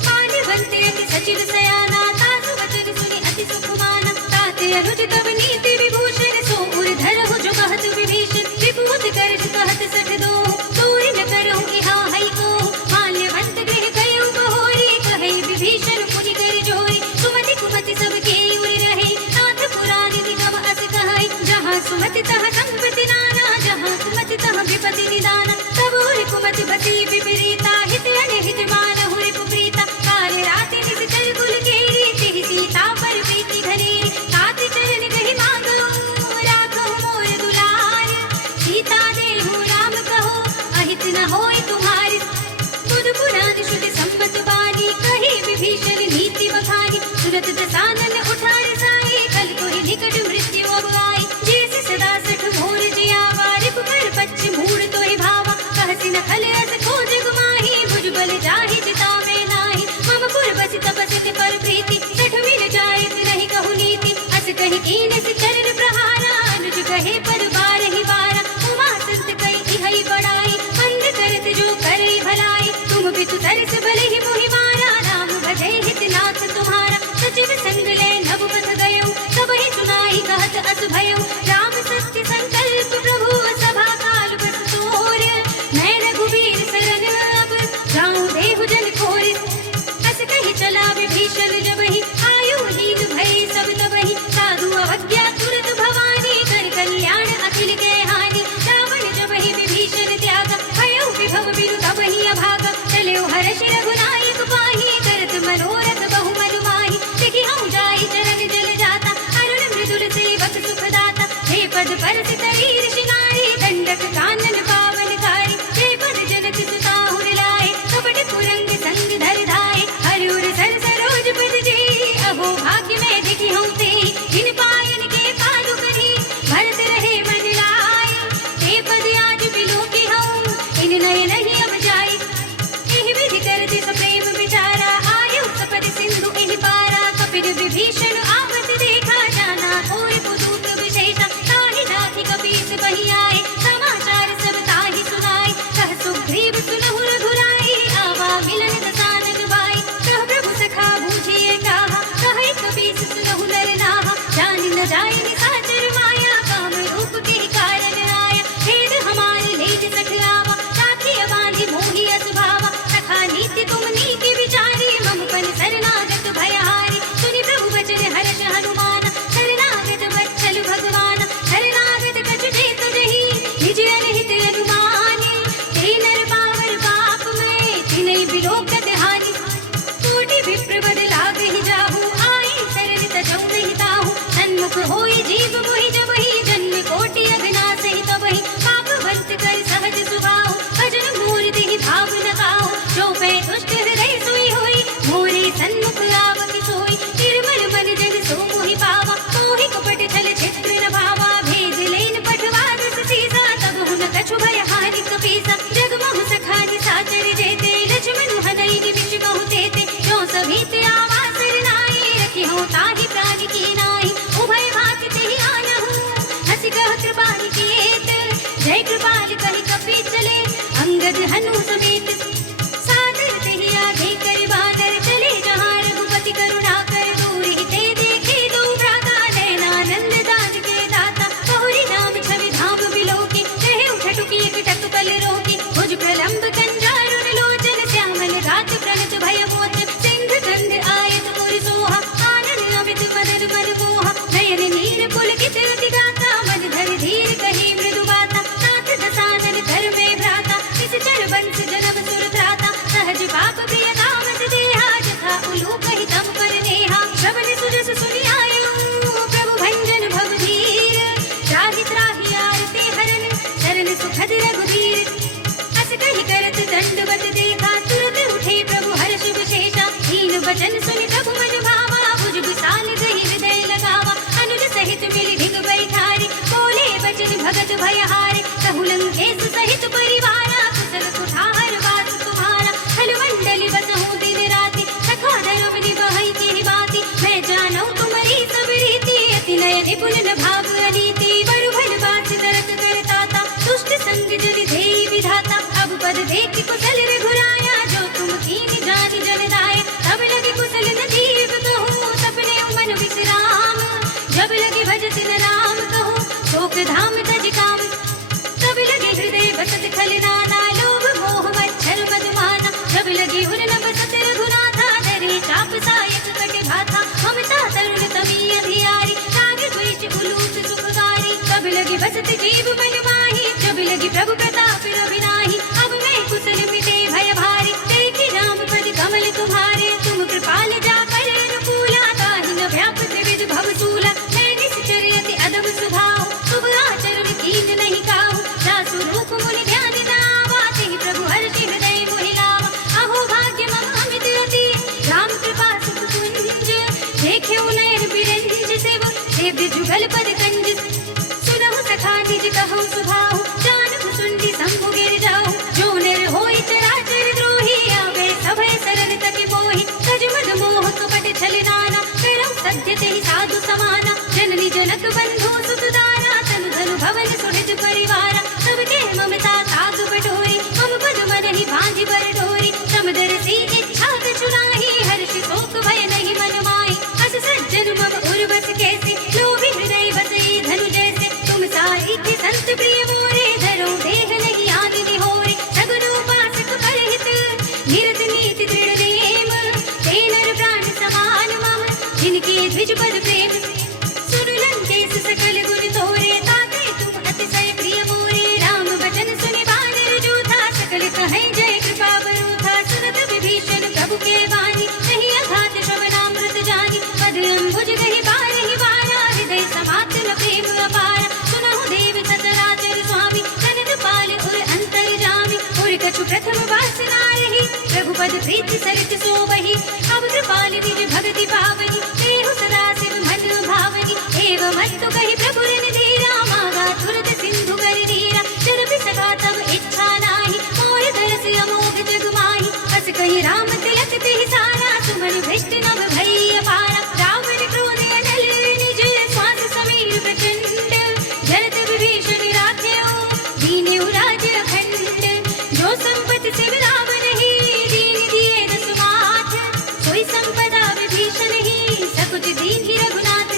मानवंत अति सचिव सयाना, तासु वचन सुनि अति सुख माना। ताते अनुज तब नीति विभूषण, सो उर धरहु जो कहत विभीषण। विभूत करज कहत सठ दो, दूरि न करहु इहा हई को। माल्यवंत गृह कयउ बहोरी, कहई विभीषण मुनि कर जोरी। सुमति कुमति सब केई उर रहे, नाथ पुराण निगम अस कहई। जहाँ सुमति तहाँ संपत्ति नाना, जहाँ कुमति तहाँ विपत्ति निदाना। तब उर कुमति बसी विपरीता, हित अनहित मानहु रिपुप्रीता। काल राति निशिचर कुल केरी, तिहि सीता पर प्रीति घनेरी। तात चरण कहि मांगऊं, राखहु मोर दुलार। सीता देहु राम कहो, अहित न होय तुम्हारी। बुध पुराण शुद्ध सम्मत बानी, कही विभीषण नीति बखानी। तुरत दसानन उठार साई, कल कोहि निकट मृत्यु अब आई। जैसे सदा सठ मोर जियावा, रिपु कर पच्छ मूढ़ तोहि भावा। कहसि न खल अस खोज गुमाही, भुज बल जाहि चिता में नाही। मम पुर बसि तपस्ति पर प्रीति, सठ मिल जायत नहीं कहु नीति। अस कहि कीन सि चरण प्रहारा, अनुज कहे पर बारहि बारा। उमा संत कहि इहै बड़ाई, मंद करत जो करई भलाई। तुम बितु तरस भलहि मोहि मारा, राम भजै हित नाथ तुम्हारा। सचिव संग ले नभ पथ गयो, सबहि सुनाई कहत अस भयो। राम सत्य संकल्प प्रभु, सभा काल बस तोर। मैं रघुवीर सरन अब, जाऊं देहु जन खोर। अस कहि चला विभीषण जबहि, आयु हीन भय सब तबहि। साधु अवज्ञा तुरत भवानी, कर कल्याण अखिल के हानि। रावण जबहि विभीषण त्यागा, भयउ विभव बिनु तबहि अभागा। चलेउ हर्षि रघुनायक पाहि, करत मनोरथ बहु मनु माहि। देखि हऊँ जाई चरण जल जाता, अरुण मृदुल सेवक सुख दाता। हे पद परस तरी ऋषि नारी, दंडक कानन पावनकारी। हे पद जनत सुताहुर लाए, कपट कुरंग संग धर धाए। हरिउर सर सरोज पद जेई, अहो भाग्य में देखि हऊँ तेई। इन पायन के पादुकरी, भरत रहे मन लाए। हे पद आज बिलोकी हऊँ, इन नय नहीं अब जाई। एहि विधि करति सप्रेम विचारा, आयु सपद सिंधु एहि पारा। कपिल विभीषण आवत देखा, जाना और पुदूत विशेषा। ताहि नाथि कपीस बहि आए, समाचार सब ताहि सुनाए। कह सुग्रीव सुनहु रघुराई, आवा मिलन दसानन भाई। कह प्रभु सखा बूझिए काहा, कहै कपीस सुनहु नर नाहा। जानि न जाय निशाचर माया, काम रूप के कारण आया। भेद हमारे लेज सठ आवा, राखिय बांधि मोहि अस भावा। सखा नीति तुम नीति विचारी, मम पन शरणागत भयहारी। सुनि प्रभु वचन हर्ष हनुमाना, शरणागत वत्सल भगवाना। शरणागत कछु जेत जहि, निज अनहित अनुमानी। ते नर पावर पाप में, तिनै बिलोकत हानि। कोटि विप्र बद लागहि जाहु, आई शरण तजौ नहीं ताहु। सन्मुख होई जीव मोहि जबहि, जन्म कोटि अघनासहि तबहि। पापवंत कर सहज सुभाउ, भजन मोर देहि भाव न काहु। जो पै दुष्ट हृदय सोई होई, मोरे सन्मुख आवति सोई। निर्मल मन जन सो मोहि पावा, मोहि कपट छल छिद्र न भावा। भेद लेन पठवा दस सीसा, तब हुन कछु भय हानि कपीसा। जग महु सखा निशाचर जेते, लक्ष्मण हनई निमिष बहु तेते। जो सभीत आवा सरनाई, रखि हूँ ताहि प्राण की नाई। उभय भाग तेहि आनहु, हसि कह कृपाल किएत। जय कृपाल कहि कपि चले, अंगद हनु समेत। सादर तेहि आगे कर बादर, चले जहाँ रघुपति करुणा कर। दूरि ते देखे दो भ्राता, नयनानंद दान के दाता। बहुरी नाम छवि धाम बिलोकी, कहे उठटुकी एकटक कल रोकी। भुज प्रलंब कंजारुण लोचन, श्यामल गात प्रणत भय मोचन। सिंध गंध आयत उर सोहा, आनन अमित मदन मन मोहा। नयन नीर पुलकित अति गाता, मन धर धीर कही मृदु बाता। नाथ दसानन धर्मे भ्राता, निश्चर बंस भगत भय हारे, कहु लंकेश सहित परिवारा, कुशल कुठार वास तुम्हारा। खल मंडली बसहु दिन राति, सखा धर्म निभाई की बाती। मैं जानू तुम्हारी सब रीति, अति नय निपुण न भाव अनीति। बरु भल बात दरत करताता, दुष्ट संग जल धेई विधाता। अब पद देख कुशल रघुराया, जो तुम कीन जानि जन दाय। तब लगे कुशल न जीव कहूँ, सपने मन विश्राम। जब लगे भजत न नाम कहूँ, शोक धाम तज काम। तब लगे हृदय बसत खल नाना, लोभ मोह मच्छर मधुमाना। जब लगे उर न बसत रघुनाथा, धरे चाप सायक कटे भाथा। ममता तरुण तमी अधियारी, राग द्वेष उलूट सुखकारी। तब लगे बसत जीव मन माही, जब लगे प्रभु प्रताप रविनाही। अब मैं कुशल मिटे भय भारी, देखी राम पद कमल तुम्हारे। तुम कृपाल जाकर अनुकूला, ताहि न व्यापत विध भवसूला। मैं निश्चर अति अदब स्वभाव, शुभ आचरण कीन नहीं काहू। दासु रूप मुनि ध्यान न आवा, तेहि प्रभु हर्षि हृदय मोहि लावा। अहो भाग्य मम अमित अति, राम कृपा सुख कुंज। देख्यउ नयन बिरंज शिव, सेव्य जुगल पद कंज। सुनहु सखा निज कहु सुभाहु, जानहु सुनहि शंभु गिर जाहु। जो नर होई चराचर द्रोही, आवे सभय सरल तके मोहि। तज मद मोह कपट छल नाना, करौ सत्य तेहि साधु समाना। जननी जनक बंधु सुत दारा, तनु धनु भवन सुहृद परिवारा। सबके ममता ताग बटोरी, मम पद मन ही बांधि बर डोरी। समदरसी इच्छा कछु नाहि, हर्षि शोक भय नहीं मन माहि। अस सज्जन मम उर्वस कैसे, लोभी हृदय बसई धनु जैसे। तुम साहित्य संत प्रिय मोरे, धरो देह नहीं आनि निहोरे। सगुन उपासक परहित, निरत नीति दृढ़ नेम। ते नर प्राण समान मम, जिनके द्विज पद प्रेम। सुन लंकेश सकल गुण तोरे, ताते तुम अतिशय प्रिय मोरे। राम वचन सुनि वानर जोधा, सकल कहें जय कृपा बरूथा। सुनत विभीषण प्रभु के वाणी, नहीं अघात श्रवणामृत जानि। पद अंबुज गहि बारहि बारा, हृदय समात न प्रेम अपारा। सुनहु देव सचराचर स्वामी, कनन पाल उर अंतर जामी। उर कछु प्रथम वासना रही, प्रभु पद प्रीति सरित सोबहि। अब कृपाल निज भगति पावनी, देहु सदा शिव मन भावनी। एवमस्तु कहि प्रभु रन धीरा, मागा तुरत सिंधु कर धीरा। चरपि सका तब इच्छा नाही, मोर दरस अमोघ जग माही। बस कहि राम तिलक तेहि सारा, सुमन भ्रष्ट नभ भई अपारा। रावण क्रोध अनल निज, श्वास समीर प्रचंड। जरत विभीषण राख्यो, दीन्यु राज्य अखंड। जो संपत्ति शिव रावण ही, दीन दिए दस माथ। सोई संपदा विभीषण ही, सकुच दीन्हि रघुनाथ।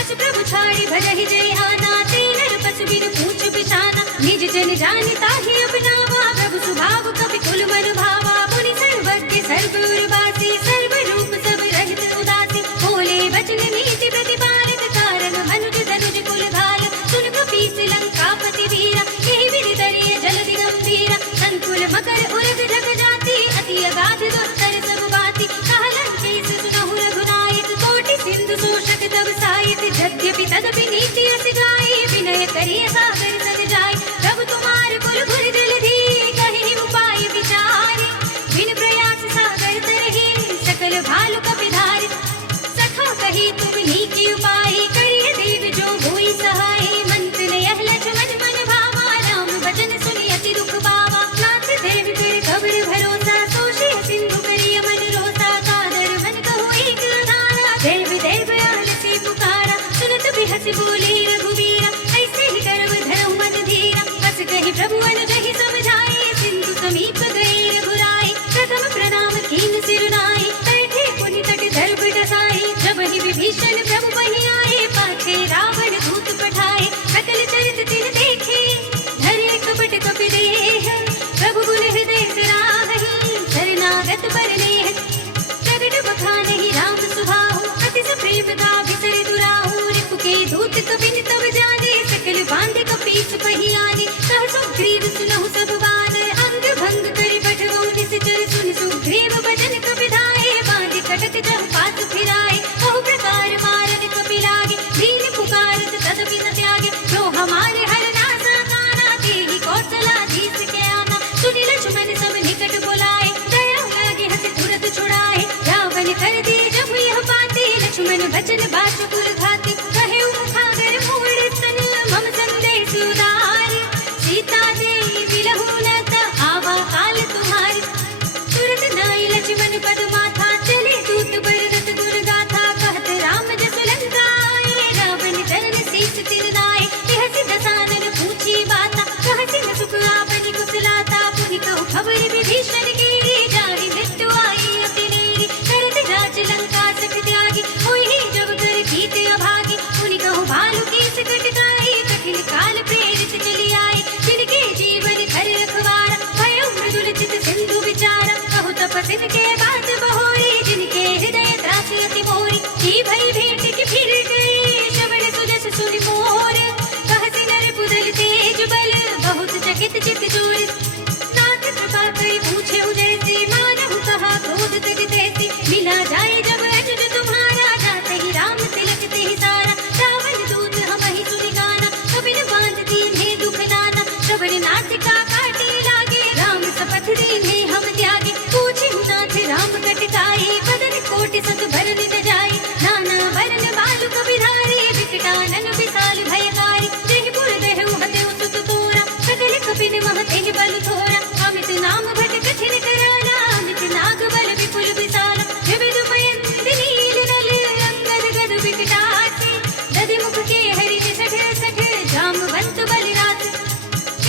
अस प्रभु छाड़ि भजहि जय आना, ते नर पशु बिनु पूछ बिछाना। निज जन जानि ताहि अपनावा, प्रभु सुभाव कपि कुल मन भावा। मुनि सर्वज्ञ सर्व उर्वासी, सर्व रूप सब रहित उदासी। बोले वचन नीति प्रतिपालित, कारण मनुज धनुज कुल घाल। सुन कपीस लंकापति वीरा, यही विधि तरिय जलधि गंभीरा। संकुल मकर उरग जग जाति, अति अगाध दुस्तर सब बाती। कहा लंकेश सुनहु रघुनायक, कोटि सिंधु शोषक तब सायक। यद्यपि तदपि नीति अस गाई, विनय करिय सागर सद जाय। प्रभु तुम्हार कुल गुर जलधि, कहि उपाय विचारे। बिन प्रयास सागर तरहि, सकल भालु कपिधारि। सखा कहि तुम नीति उपाय, करिय देव जो होई सहाय। मंत्र यह लक्ष्मण मन भावा, राम वचन सुनि अति दुख पावा। नाथ देव कर खबर भरोसा, सोषे सिंधु करिय मन रोसा। कादर मन कहो एक अधारा, देव देव आलसी पुकारा। सुनत बिहस बोले रघुवीरा, ऐसे ही करब धरहु मन धीरा। बस कहि प्रभु अनुजहि समझाए, सिंधु समीप गए रघुराई। प्रथम प्रणाम कीन सिर नाई, बैठे पुनि तट दर्भ डसाई। जब ही विभीषण प्रभु बहि आए, पाछे रावण दूत पठाए। सकल चरित तिन देखे, धरे कपट कपि देह। प्रभु गुण हृदय सराहहि, शरणागत पर नेह। प्रगट बखानहि राम सुभाहु, अति सप्रेमता बिसरि दुराहु। रिपु के दूत कबिन तब जाने, सकल बांध कपीस पहि आने। कह सुग्रीव सुनहु सब बात, अंग भंग करि पठवउ निश्चर। सुनि सुग्रीव बचन कपि धाये, बांध कटक जहु पास फिराए। बहु प्रकार मारन कपि लागे, दीन पुकारत तदपि न त्यागे। जो हमारे हर नासा काना, तेहि कौशलाधीश के आना। सुनि लक्ष्मण सब निकट बुलाए, दया लागे हंस तुरत छुड़ाए। रावण कर दिए जब यह बातें, लक्ष्मण बचन बाचुकुर घाते। कहे मुखागर मूढ़ स्तन, मम संदेश उदार, सीता दे बिलहु न त आवा काल तुम्हारी। तुरत नाई लक्ष्मण पद माथा, चले दूत बरदत गुण गाथा। कहत राम जस लंका आए, रावण चरण शीस तिर नाए। बिहसि दसानन पूछी बाता, कहसि न सुख आपनि कुशलाता। पुनि कहु खबर विभीषण केरी, जानि मृत्यु आई अति नेरी। करत राज लंका सख त्यागी, होई जब कर कीते अभागी। पुनि कहु भालु कीस कटकाई, कठिन काल प्रेरित चली आई। जिनके जीवन धर रखवारा, भयो मृदुल चित सिंधु विचारा। कहु तपस्विन के बात बहोरी, जिनके हृदय त्रासि अति मोरी। की भई भेंट की फिर गए, श्रवण सुजस सुनि मोर। कहसि नर पुदल तेज बल, बहुत चकित चित चोर। नाथ कृपा कई पूछे जैसी, मानहु कहा क्रोध तज तैसी। मिला जाए जब अनुज तुम्हारा, जाते ही राम तिलक तेहि सारा। रावण दूत हमहि सुनि गाना, कबिन बांध दीन्हे दुख नाना। श्रवण नासिका काटे लागे, राम शपथ दीन्हे हम त्यागे। पूछिहु नाथ राम कटकाई, बदन कोटि सत भरन न जाई। नाना वरन बालु कबिधारी, विकटानन विशाल भयकारी। जहि पुर देहु हतेउ सुत तोरा, सकल कपिन मह तेहि बल थोरा। अमित नाम भट कठिन कराला, अमित नाग बल विपुल विशाला। विविध पयंति नील नल, अंगद गद विकटासी। दधि मुख के हरि सठ सठ, जामवंत बलिराज।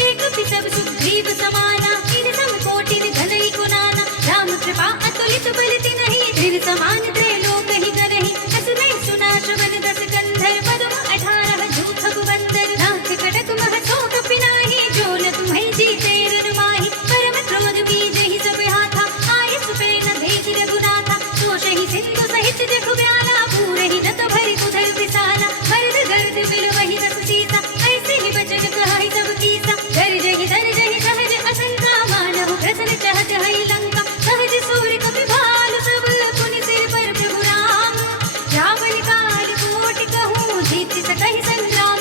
एक पिसब सुग्रीव समाना, इन सम कोटिन घनई कुनाना। राम कृपा अतुलित बल तिनहि, धीर समान त्रैलोक ही करहि। असुरहि सुना श्रवण दस कंधर, पद्म 18 जूथब बंदर। नाथ कटक मह शोक पिनाहि, जो न तुम्हें जीते रन माहि। परम क्रोध बीजहि सब हाथा, आयस पे न भेज रघुनाथा। तोषहि सिंधु सहित जखु ब्याला, पूरहि न तो भरि उधर विशाला। मर्द गर्द बिलवहि दस सीसा, ऐसे ही बचन कहहि सब कीसा। गर्जहि दर्जहि सहज असंका, मानहु प्रसन्न चहत हई लंका। सहज सूर कपि भालु सब, पुनि सिर पर प्रभु राम। रावण काल कोटि कहूँ, जीत सकहि संग्राम।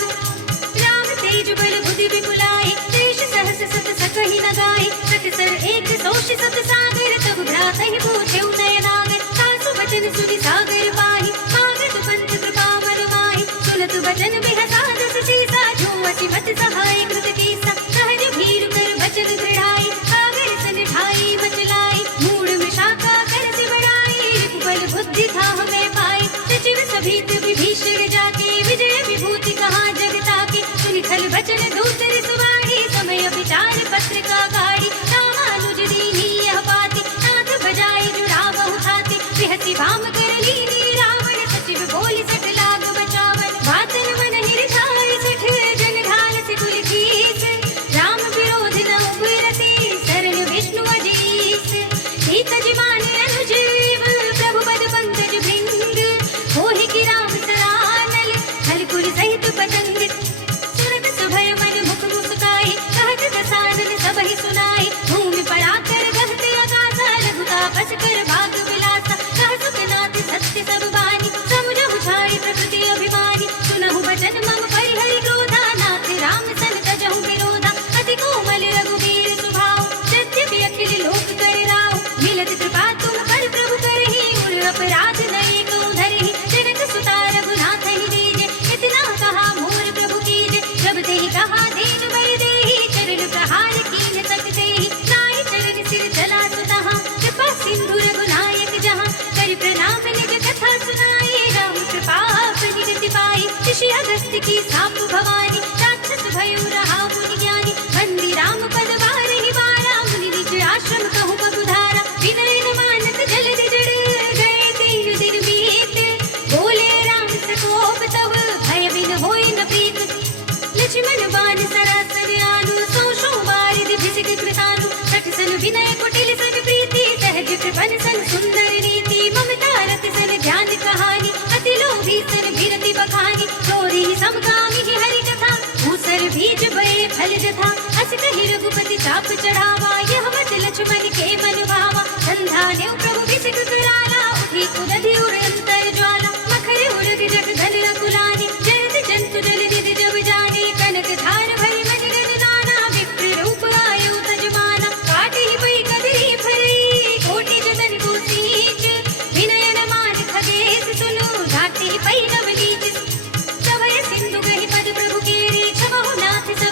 राम तेज बल बुद्धि विपुलाई, देश सहस सत सकहि न गाई। सतसर एक सोष सत सागर, तब भ्रातहि पूछेउ नयनागर। सासु बचन सुनि सागर पाहि, कागद पंथ कृपा बल माहि। सुनत बचन बिहसा दस सीसा, जो असी मत सहाय कृत कीसा। सहज भीरु कर बचन दृढ़ाई, सागर सन ढाई मचलाई। मूढ़ विशाखा कर सि बड़ाई, रिपुबल बुद्धि था हमें पाई। सचिव सभीत विभीषण जाके, विजय विभूति कहा जगता के। सुनि खल बचन दूतर सुवाही, समय विचार पत्र का गाड़ी। रामानुज दीन्ही यह बाती, नाथ बजाए जुड़ावहु छाती। बिहसि भाम कर लीनी रावण, सचिव बोलि सठ लाग बचावन। बातन मन हिरछाय सठ, जन ढाल से कुल कीस। राम विरोध न उपरति, शरण विष्णु अजीस। सीतज माने अनुज देव, प्रभु पद पंकज भृंग। होहि की राम सरानल, हलकुल सहित पतंग। सुरत सभय मन मुख मुस्काई, कहत दसानन सबहि सुनाई। भूमि पराकर गहत आकाशा, रघुतापस कर भाग विलासा। कह सुखनाथ सत्य सब बानी, समुझहु छाई प्रकृति अभिमानी। सुनहु बचन मम परिहरि क्रोधा, नाथ राम सन तजहु विरोधा। अति कोमल रघुवीर स्वभाव, यद्यपि अखिल लोक कर राव। मिलत कृपा तुम पर प्रभु करहि, उर अपराध नये को धरहि। जनक सुता रघुनाथ ही दीजे, इतना कहा मोर प्रभु कीजे। जब तेहि कहा दीन बर देहि, चरण प्रहार कीन्ह सकतेहि। नाहि चरण सिर चला सुतहाँ, कृपा सिंधु रघुनायक जहाँ। कर प्रणाम निज कथा सुनाई, राम कृपा आपनि गति पाई। ऋषि अगस्त्य की साप भवानी, राक्षस भयो रहा मुनि ज्ञानी। बंदी राम पद बारहि बारा, मुनि निज आश्रम कहु बहुधारा। विनय न मानत जलधि जड़, गए 3 दिन बीत। बोले राम सकोप तब, भय बिन होई न प्रीत। लक्ष्मण बाण सरासन आनु, सौ सौ बारिधि भिषिक कृतानु। सठ सन विनय कुटिल सन प्रीति, सहज कृपन सन सुंदर नीति। ममता रत सन ध्यान कहानी, अति लोभी सन बिरति बखानी। चोरी समकामी हरि कथा, भूसर बीज बड़े फल जथा। अस कहि रघुपति चाप चढ़ावा, यह मत लक्ष्मण के मन भावा। संधा नेउ प्रभु भिषिक कराला, उठी उदधि उर अंतर ज्वाला। मखर उरग जग धन रघुलानी, जयत जंतु जल निधि जब जानी। कनक धार भरि मन गण दाना, विप्र रूप आयु तजमाना। काटि पै कदरी फरई, कोटि जतन को सींच। विनय न मान खगेश सुनु, घाटी पै नव लीच। सभय सिंधु गहि पद प्रभु केरी, छमहु नाथ सब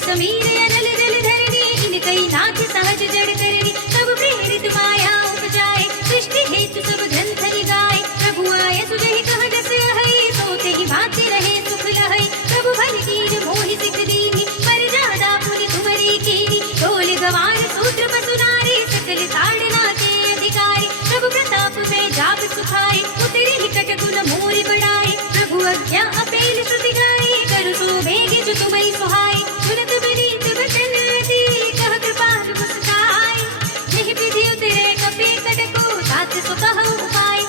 समीर अनल जल धरनी, इनकई नाथ सहज जड़ करनी। सब प्रेरित माया उपजाए, सृष्टि हेतु सब ग्रंथ गाए। प्रभु आए सुजहि कह जस अहै, सोते ही भांति रहे सुख लहै। प्रभु भल कीन मोहि सिख दीनी, पर जादा पुनि तुमरी कीनी। ढोल गवार सूत्र पसुनारी, सकल ताड़ना के अधिकारी। प्रभु प्रताप में जाप सुखाए, उतरी निकट गुण मोरि बढ़ाए। प्रभु आज्ञा अपेल श्रुति गाए, करु सो बेग जो तुम्है सुहाए। सुनत विनीत वचन अति, कह कृपाल मुस्काए। यही विधि उतरे कपि कटको, तात सो कहु उपाय।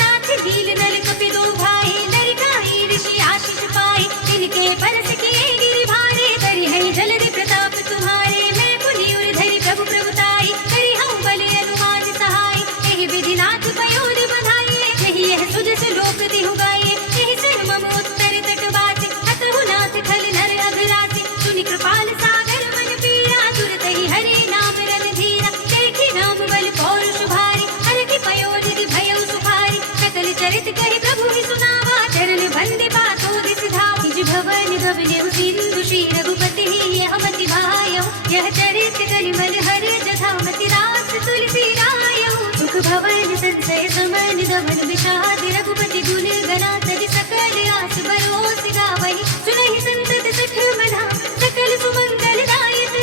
नाथ नील नल कपि दो भाई, नरकाई ऋषि आशीष पाए। तिनके परस किए गिरि भारे, करि है जलधि प्रताप तुम्हारे। मैं पुनि उर धरि प्रभु प्रभुताई, करि हूँ बल अनुमान सहाय। यही विधि नाथ पयोधि बधाइए, यही यह सुजस लोक दिहु गाइए। यही सर मम उत्तर तट बासी, हतहु नाथ खल नर अघरासी। सुनि कृपाल सागर मन पीरा, तुरत ही हरि नाम रन धीरा। देखि राम बल पौरुष भारी, हरखि पयोधि भयउ सुखारी। सकल चरित कहि प्रभु ही सुनावा, चरण बंदी पातो दिस धावा। निज भवन गवलेहु सिंधु श्री रघुपति यह मति भायौ। यह चरित कलिमल हरि जथा मति रास तुलसी रायौ। सुख भवन संचय समन दमन विषाद, रघुपति गुण गणा तज सकल आस बरोस गावहि। सुनहि संतत सठ मना, सकल सुमंगल दायक।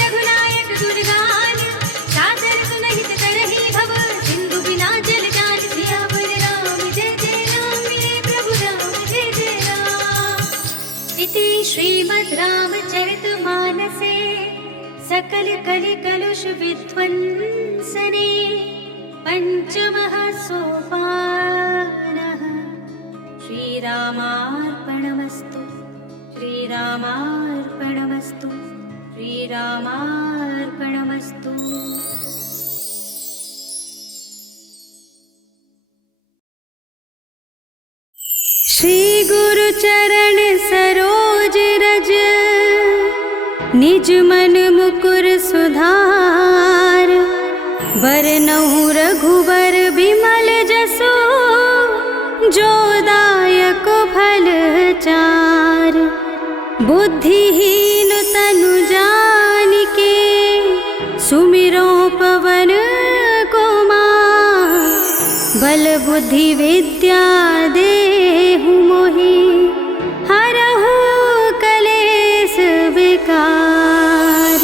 रघुनायक गुणगान, सादर सुनहित करहि भव। सिंधु बिना जल जान, सियावर राम जय जय राम। मेरे प्रभु राम जय जय राम। इति श्रीमद् रामचरितमानसे सकल कलि कलुष विध्वंसने पंचमः सोपानः। श्रीरामार्पणमस्तु, श्रीरामार्पणमस्तु, श्रीरामार्पणमस्तु। श्री गुरु चरण सरोज रज, निज मन मुकुर सुधार। बरनहुँ रघुबर बिमल जसु, जो दायक फल चार। बुद्धिहीन तनु जानिके, सुमिरो पवन कुमार। बल बुद्धि विद्या देहु मोहि, हरहु कलेस विकार।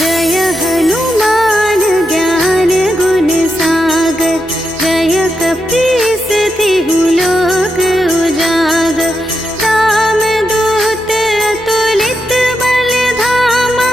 जय हनुमान ज्ञान गुण सागर, जय कपीस तिहु लोक उजागर। रामदूत अतुलित बल धामा,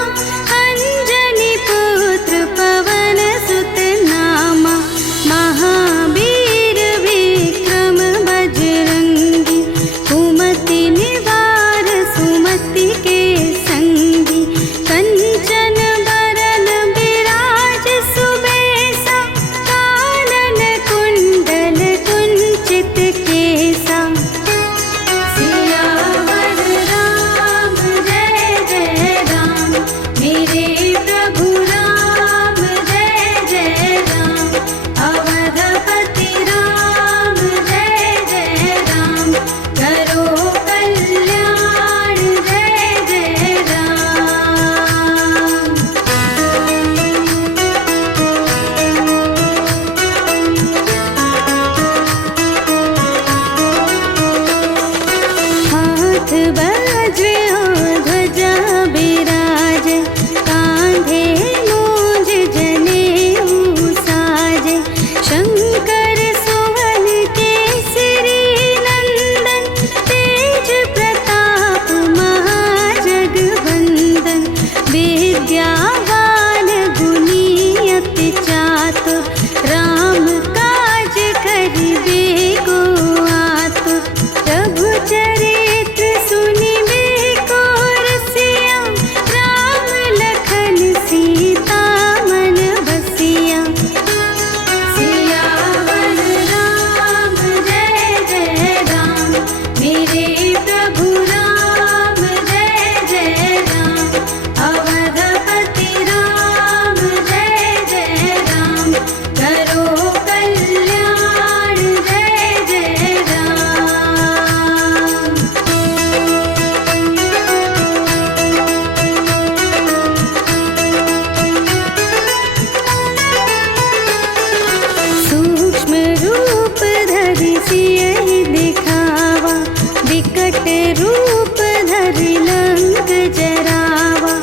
रूप धरि लंक जरावा,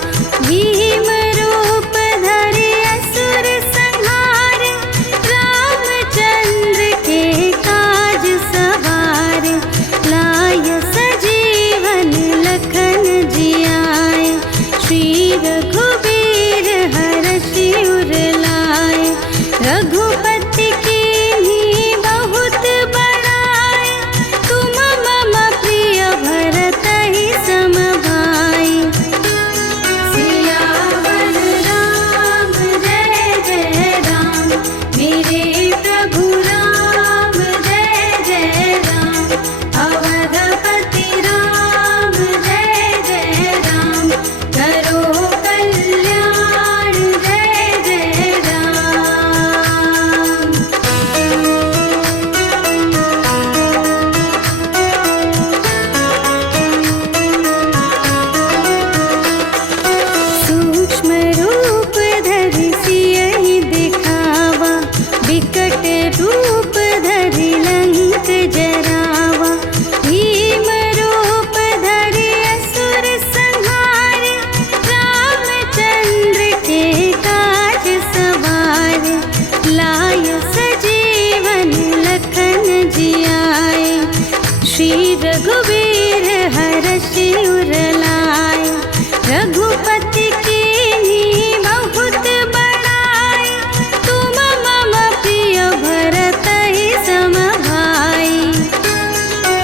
भीम रूप धरि असुर संहारे, रामचंद्र के काज सवारे, लाय सजीवन लखन जियाए, श्री रघुबीर हरषि उर लाए, रघुपति कीन्ही बहुत बड़ाई, तुम मम प्रिय भरतहि सम भाई। सियावर राम जय जय राम, मेरे प्रभु राम जय जय राम, अवधपति राम जय जय राम, करो कल्याण जय जय राम। सूक्ष्म रूप धरि सियहि दिखावा, विकट रूप धरि लंक जरावा, भीम रूप धरि असुर संहारे, रामचंद्र के काज सवारे, लाय सजीवन लखन जियाए, श्री रघुबीर हरषि उर लाए, रघुपति कीन्ही बहुत बड़ाई, तुम मम प्रिय भरतहि सम भाई।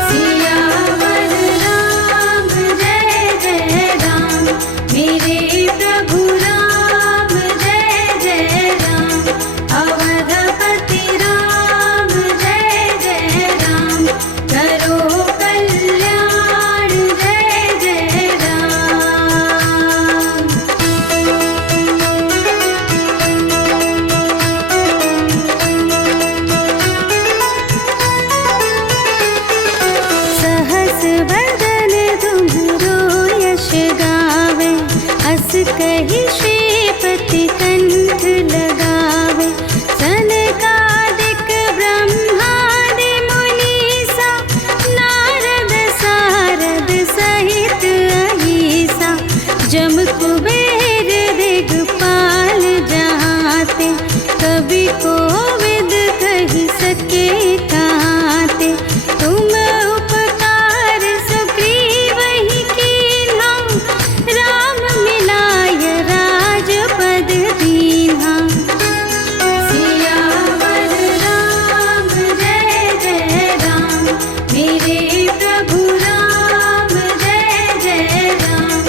सियावर राम जय जय राम, मेरे प्रभु राम जय जय राम, अवधपति राम जय जय राम, करो कल्याण जय जय राम। सहस बदन तुम्हरो यश गावे, अस कहि श्रीपति कंठ लगावे, सनकादिक ब्रह्मादि मुनीसा, नारद सारद सहित अहीसा, जम कुबेर दिगपाल जहाते, कवि कोविद कहि सके कहाते, तुम उपकार सुग्रीवहि कीन्हा, राम मिलाय राजपद दीन्हा। सियावर राम जय जय राम, मेरे प्रभु राम जय जय राम,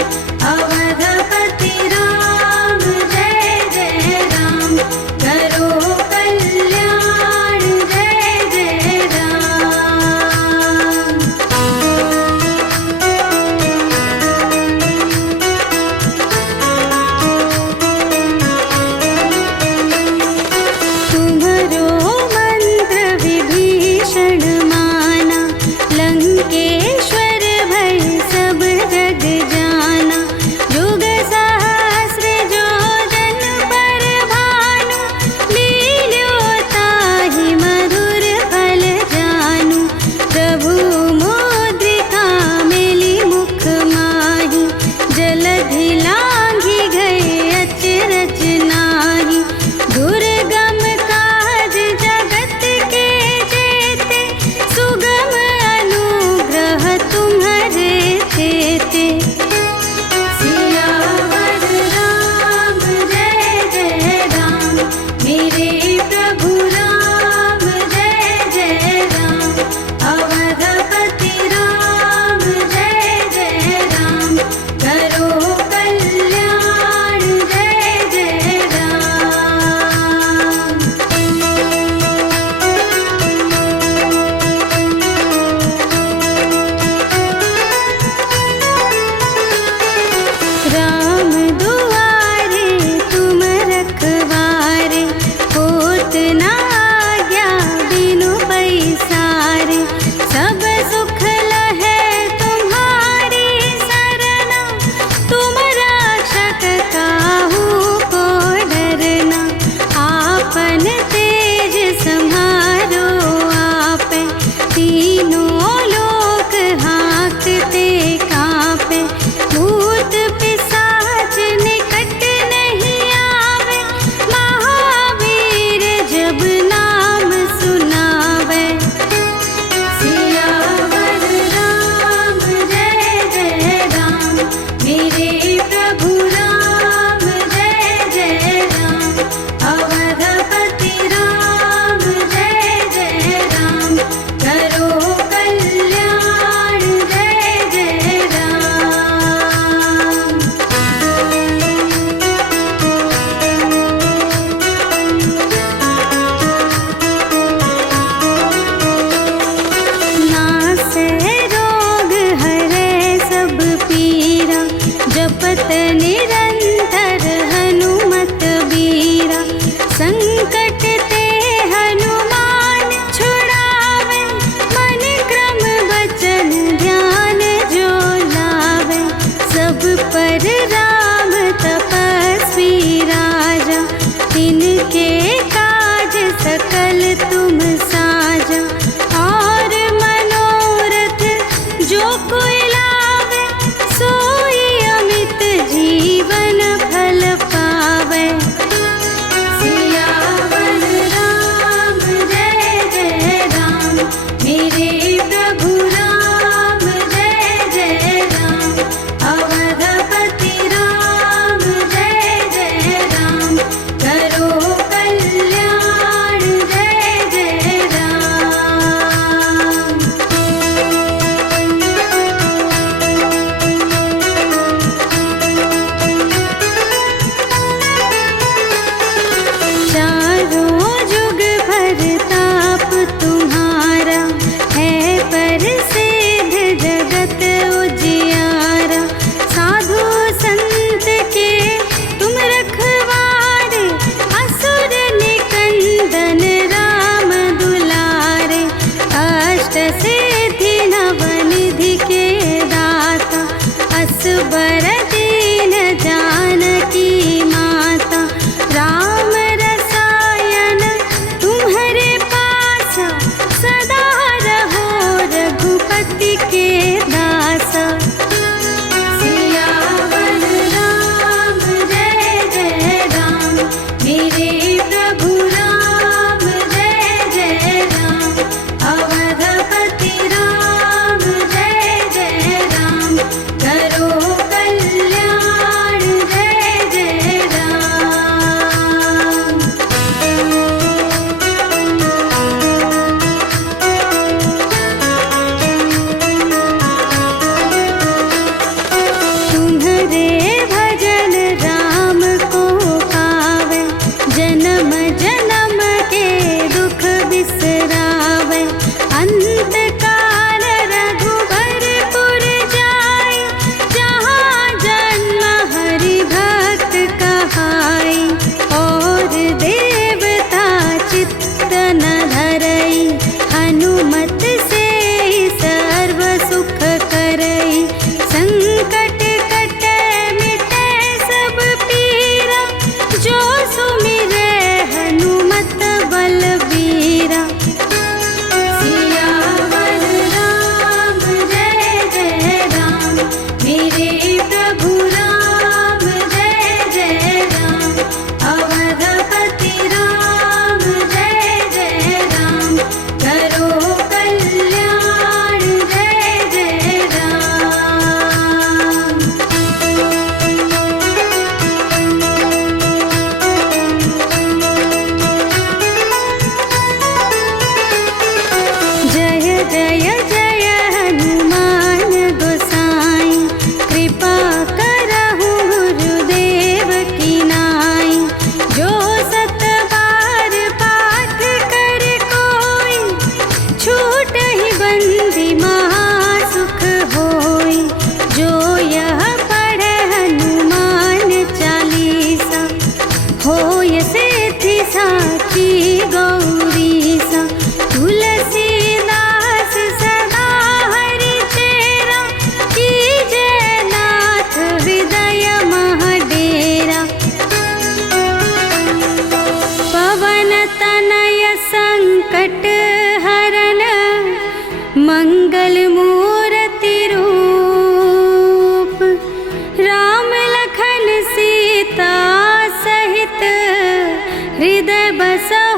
अवधपति राम जय जय राम, करो कल्याण जय जय राम। तुम्हरो मंत्र विभीषण माना, लंकेश्वर भय सब जग जाना, युग सहस्र जो जन पर भानु, लील्यो ताहि मधुर फल जानु, प्रभु मुद्रिका मिली मुख माहि, जलधि लांघि गए अचरज नाही, दुर्गम काज जगत के जेते, सुगम अनुग्रह तुम्हरे तेते। सियावर राम जय जय राम, मेरे प्रभु राम जय जय राम, अवधपति राम जय जय राम, करो कल्याण जय जय राम। राम दुआरे तुम रखवारे, होत न आज्ञा बिनु पैसारे, सब सुख लहै तुम्हारी सरना, तुम रक्षक काहू को डरना, आपन तेज संहारो आपै, तीनों लोक हाँकते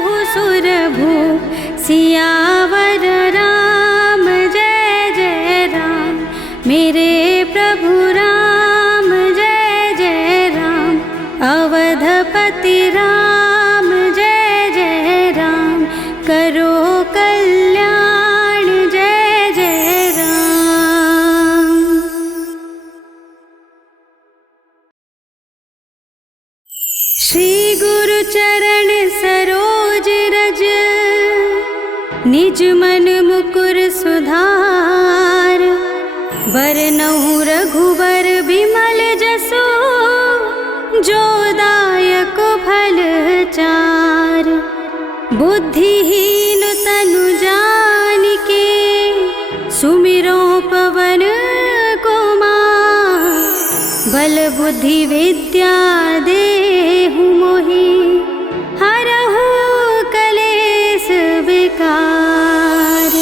समहु सुर भूप सियावर राम जय जय राम। मेरे प्रभु राम जय जय राम। अवधपति राम जय जय राम। करो कल्याण जय जय राम। श्री गुरु चरण सरोज रज निज मन मुकुर सुधार। बरनउँ रघुबर बिमल जसु जो दायक फल चार। बुद्धिहीन तनु जानिके सुमिरो पवन कुमार। बल बुद्धि विद्या देहु मोहि हरहु कलेस विकार।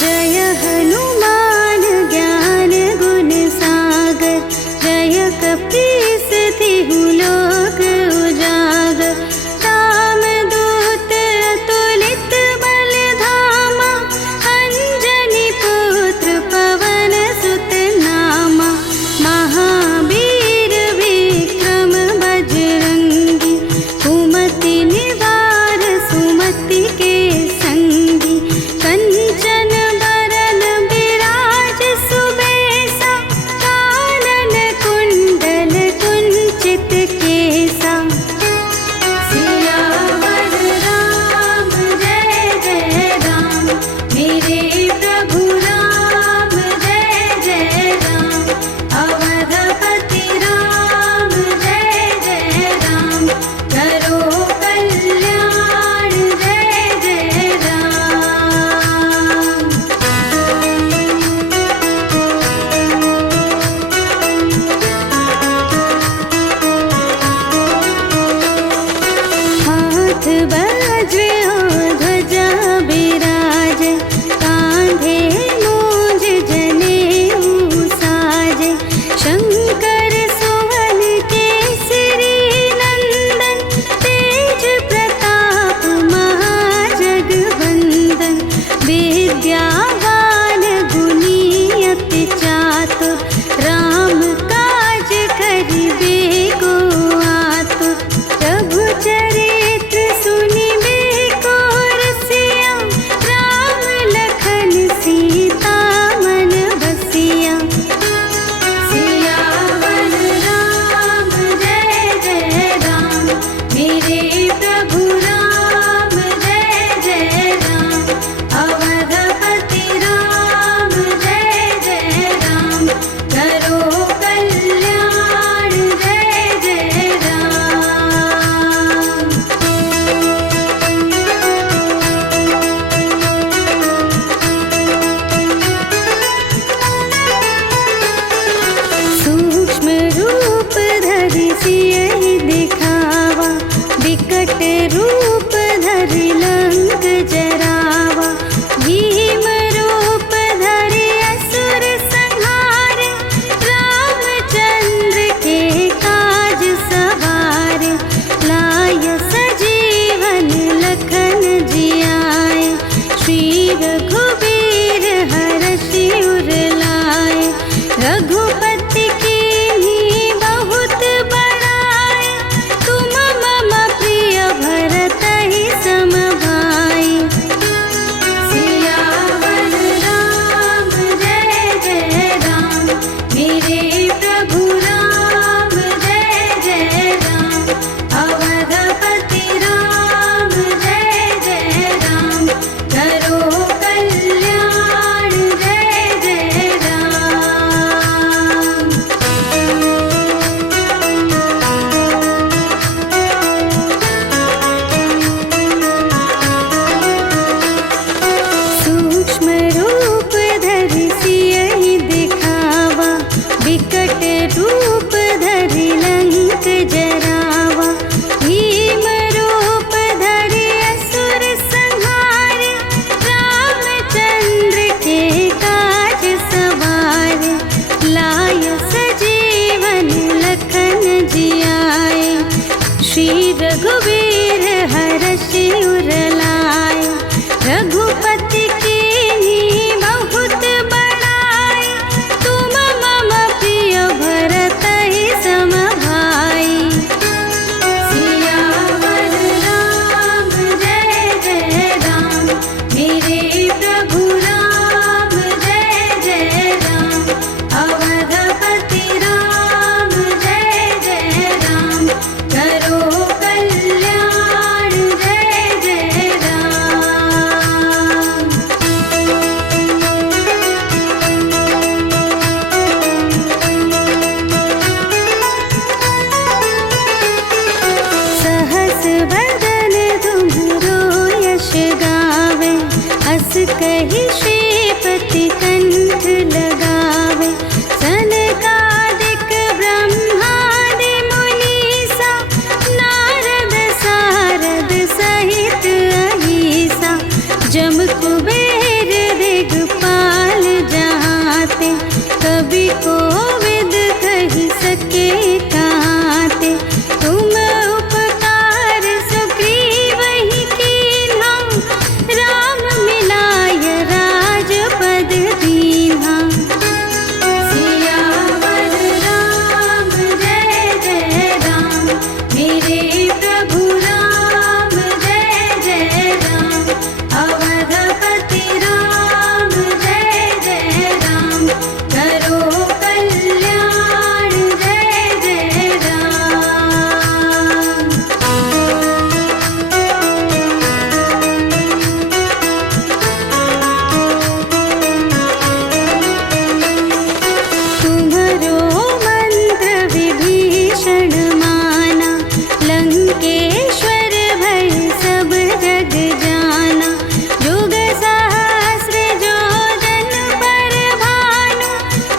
जय हनुमान ज्ञान गुण सागर। जय कपीस तिहु लोक उजागर। रामदूत अतुलित बल धामा। रघुवीर हर्षि उर लाए, रघुपति कीन्ही बहुत बड़ाई। तुम मम प्रिय भरतहि सम भाई। सियावर राम जय जय राम, मेरे प्रभु राम जय जय राम। अवधपति राम जय जय राम, करो कल्याण जय जय राम। सहस बदन तुम्हरो यश गावे, अस कहि श्रीपति कंठ लगावे। सनकादिक ब्रह्मादि मुनीसा, नारद सारद सहित अहीसा। जम कुबेर दिगपाल जहाते, कवि कोविद कहि सके कहाते। तुम उपकार सुग्रीवहि कीन्हा, राम मिलाय राजपद दीन्हा। सियावर राम जय जय राम, मेरे प्रभु राम जय जय राम। अवधपति राम जय जय राम, करो कल्याण जय जय राम। तुम्हरो मंत्र विभीषण माना, लंकेश्वर भय सब जग जाना। युग सहस्र जो जन पर भानु,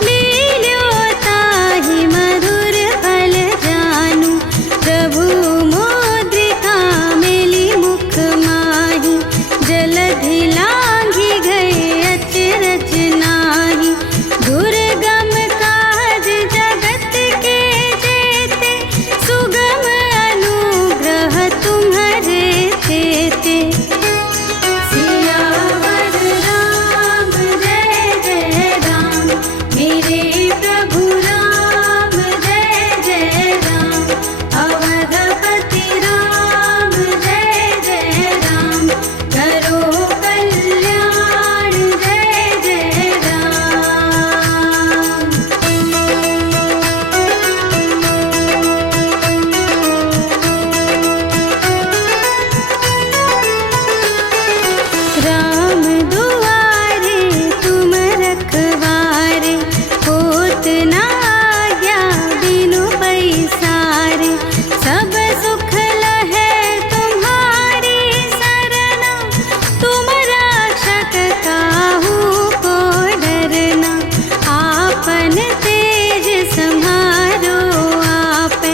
लील्योताहि मधुर फल जानु। प्रभु मुद्रिका मिली मुख माहि, जलधि लांघि गए अचरज नाहि। दुर्गम काज जगत के जेते, सुगम अनुग्रह तुम्हरे तेते। सियावर राम जय जय राम, मेरे प्रभु राम जय जय राम। अवधपति राम जय जय राम, करो कल्याण जय जय राम। राम दुआरे तुम रखवारे, होत न आज्ञा बिनु पैसारे। सब सुख लहै तुम्हारी सरना, तुम रक्षक काहू को डरना। आपन तेज सम्हारो आपे,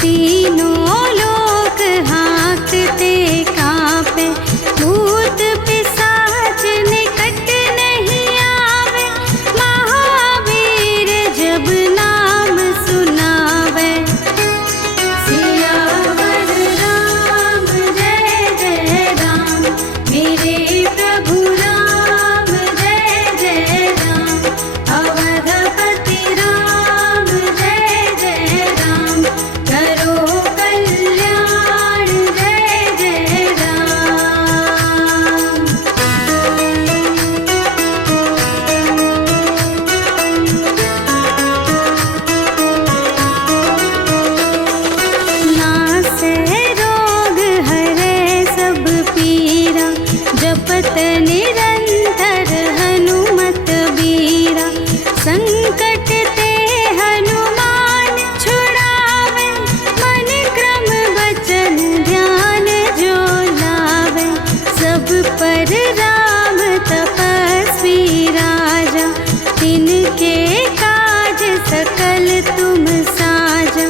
तीनों लोक हाँकते कांपे। भूत पिशाच निकट नहीं आवे, महावीर जब नाम सुनावे। सियावर राम जय जय राम, मेरे प्रभु राम जय जय राम। अवधपति राम जय जय राम, करो कल्याण जय जय राम। नासै रोग हरै सब पीरा, जपत निरंतर हनुमत बीरा। संकट ते हनुमान छुड़ावे, मन क्रम वचन ध्यान जो लावे। सब पर राम तपस्वी राजा, तिनके काज सकल तुम साजा।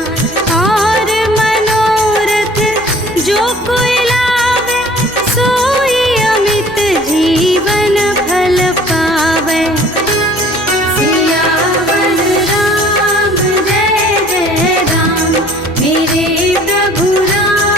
और मनोरथ जो कोई लावे, सोई अमित जीवन फल पावे। सियावर राम जय जय राम, मेरे प्रभु राम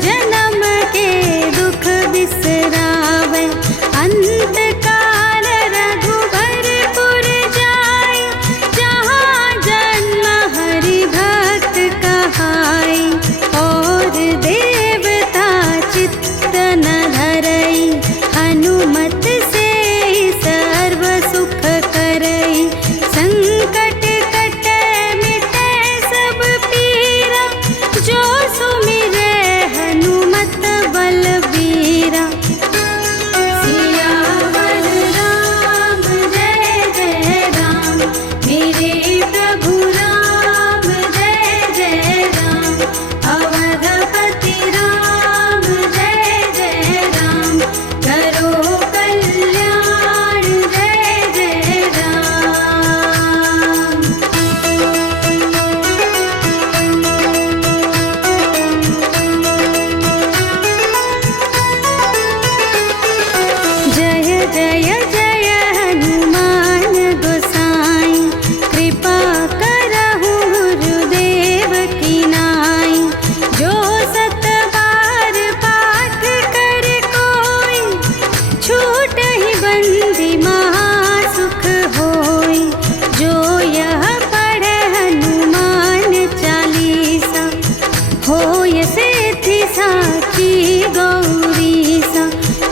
जन्म के दुख बिसरावे, अंत काल रघुबरपुर जाय, जहाँ जन्म हरि भक्त कहाय। और देवता चित्त न धरई, हनुमत से सर्व सुख करई। संकट कटे मिटे सब पीरा, जो सुमिरे हनुमत बलबीरा। सियावर राम जय जय राम, मेरे प्रभु राम जय जय राम। अवधपति राम जय जय राम, करो कल्याण जय जय राम। जय जय जय हनुमान गोसाई, कृपा करहु गुरुदेव की नाई। जो सत बार पाठ कर कोई, छूटहि बंदी महासुख होई। जो यह पढ़े हनुमान चालीसा, होय सिद्धि साखी गौरीसा।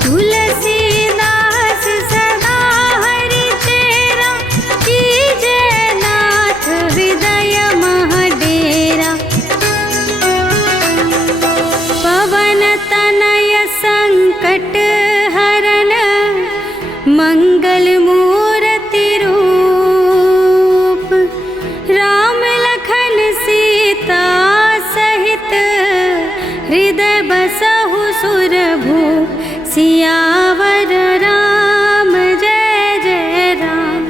तुलसीदास सदा हरि तेरा, कीजय नाथ हृदय मह डेरा। पवन तनय संकट हरन, मंगल मूर्ति रूप। राम लखन सीता सहित, हृदय बसहु सुरभूप। सियावर राम जय जय राम,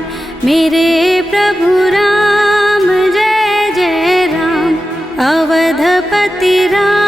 मेरे प्रभु राम जय जय राम। अवधपति राम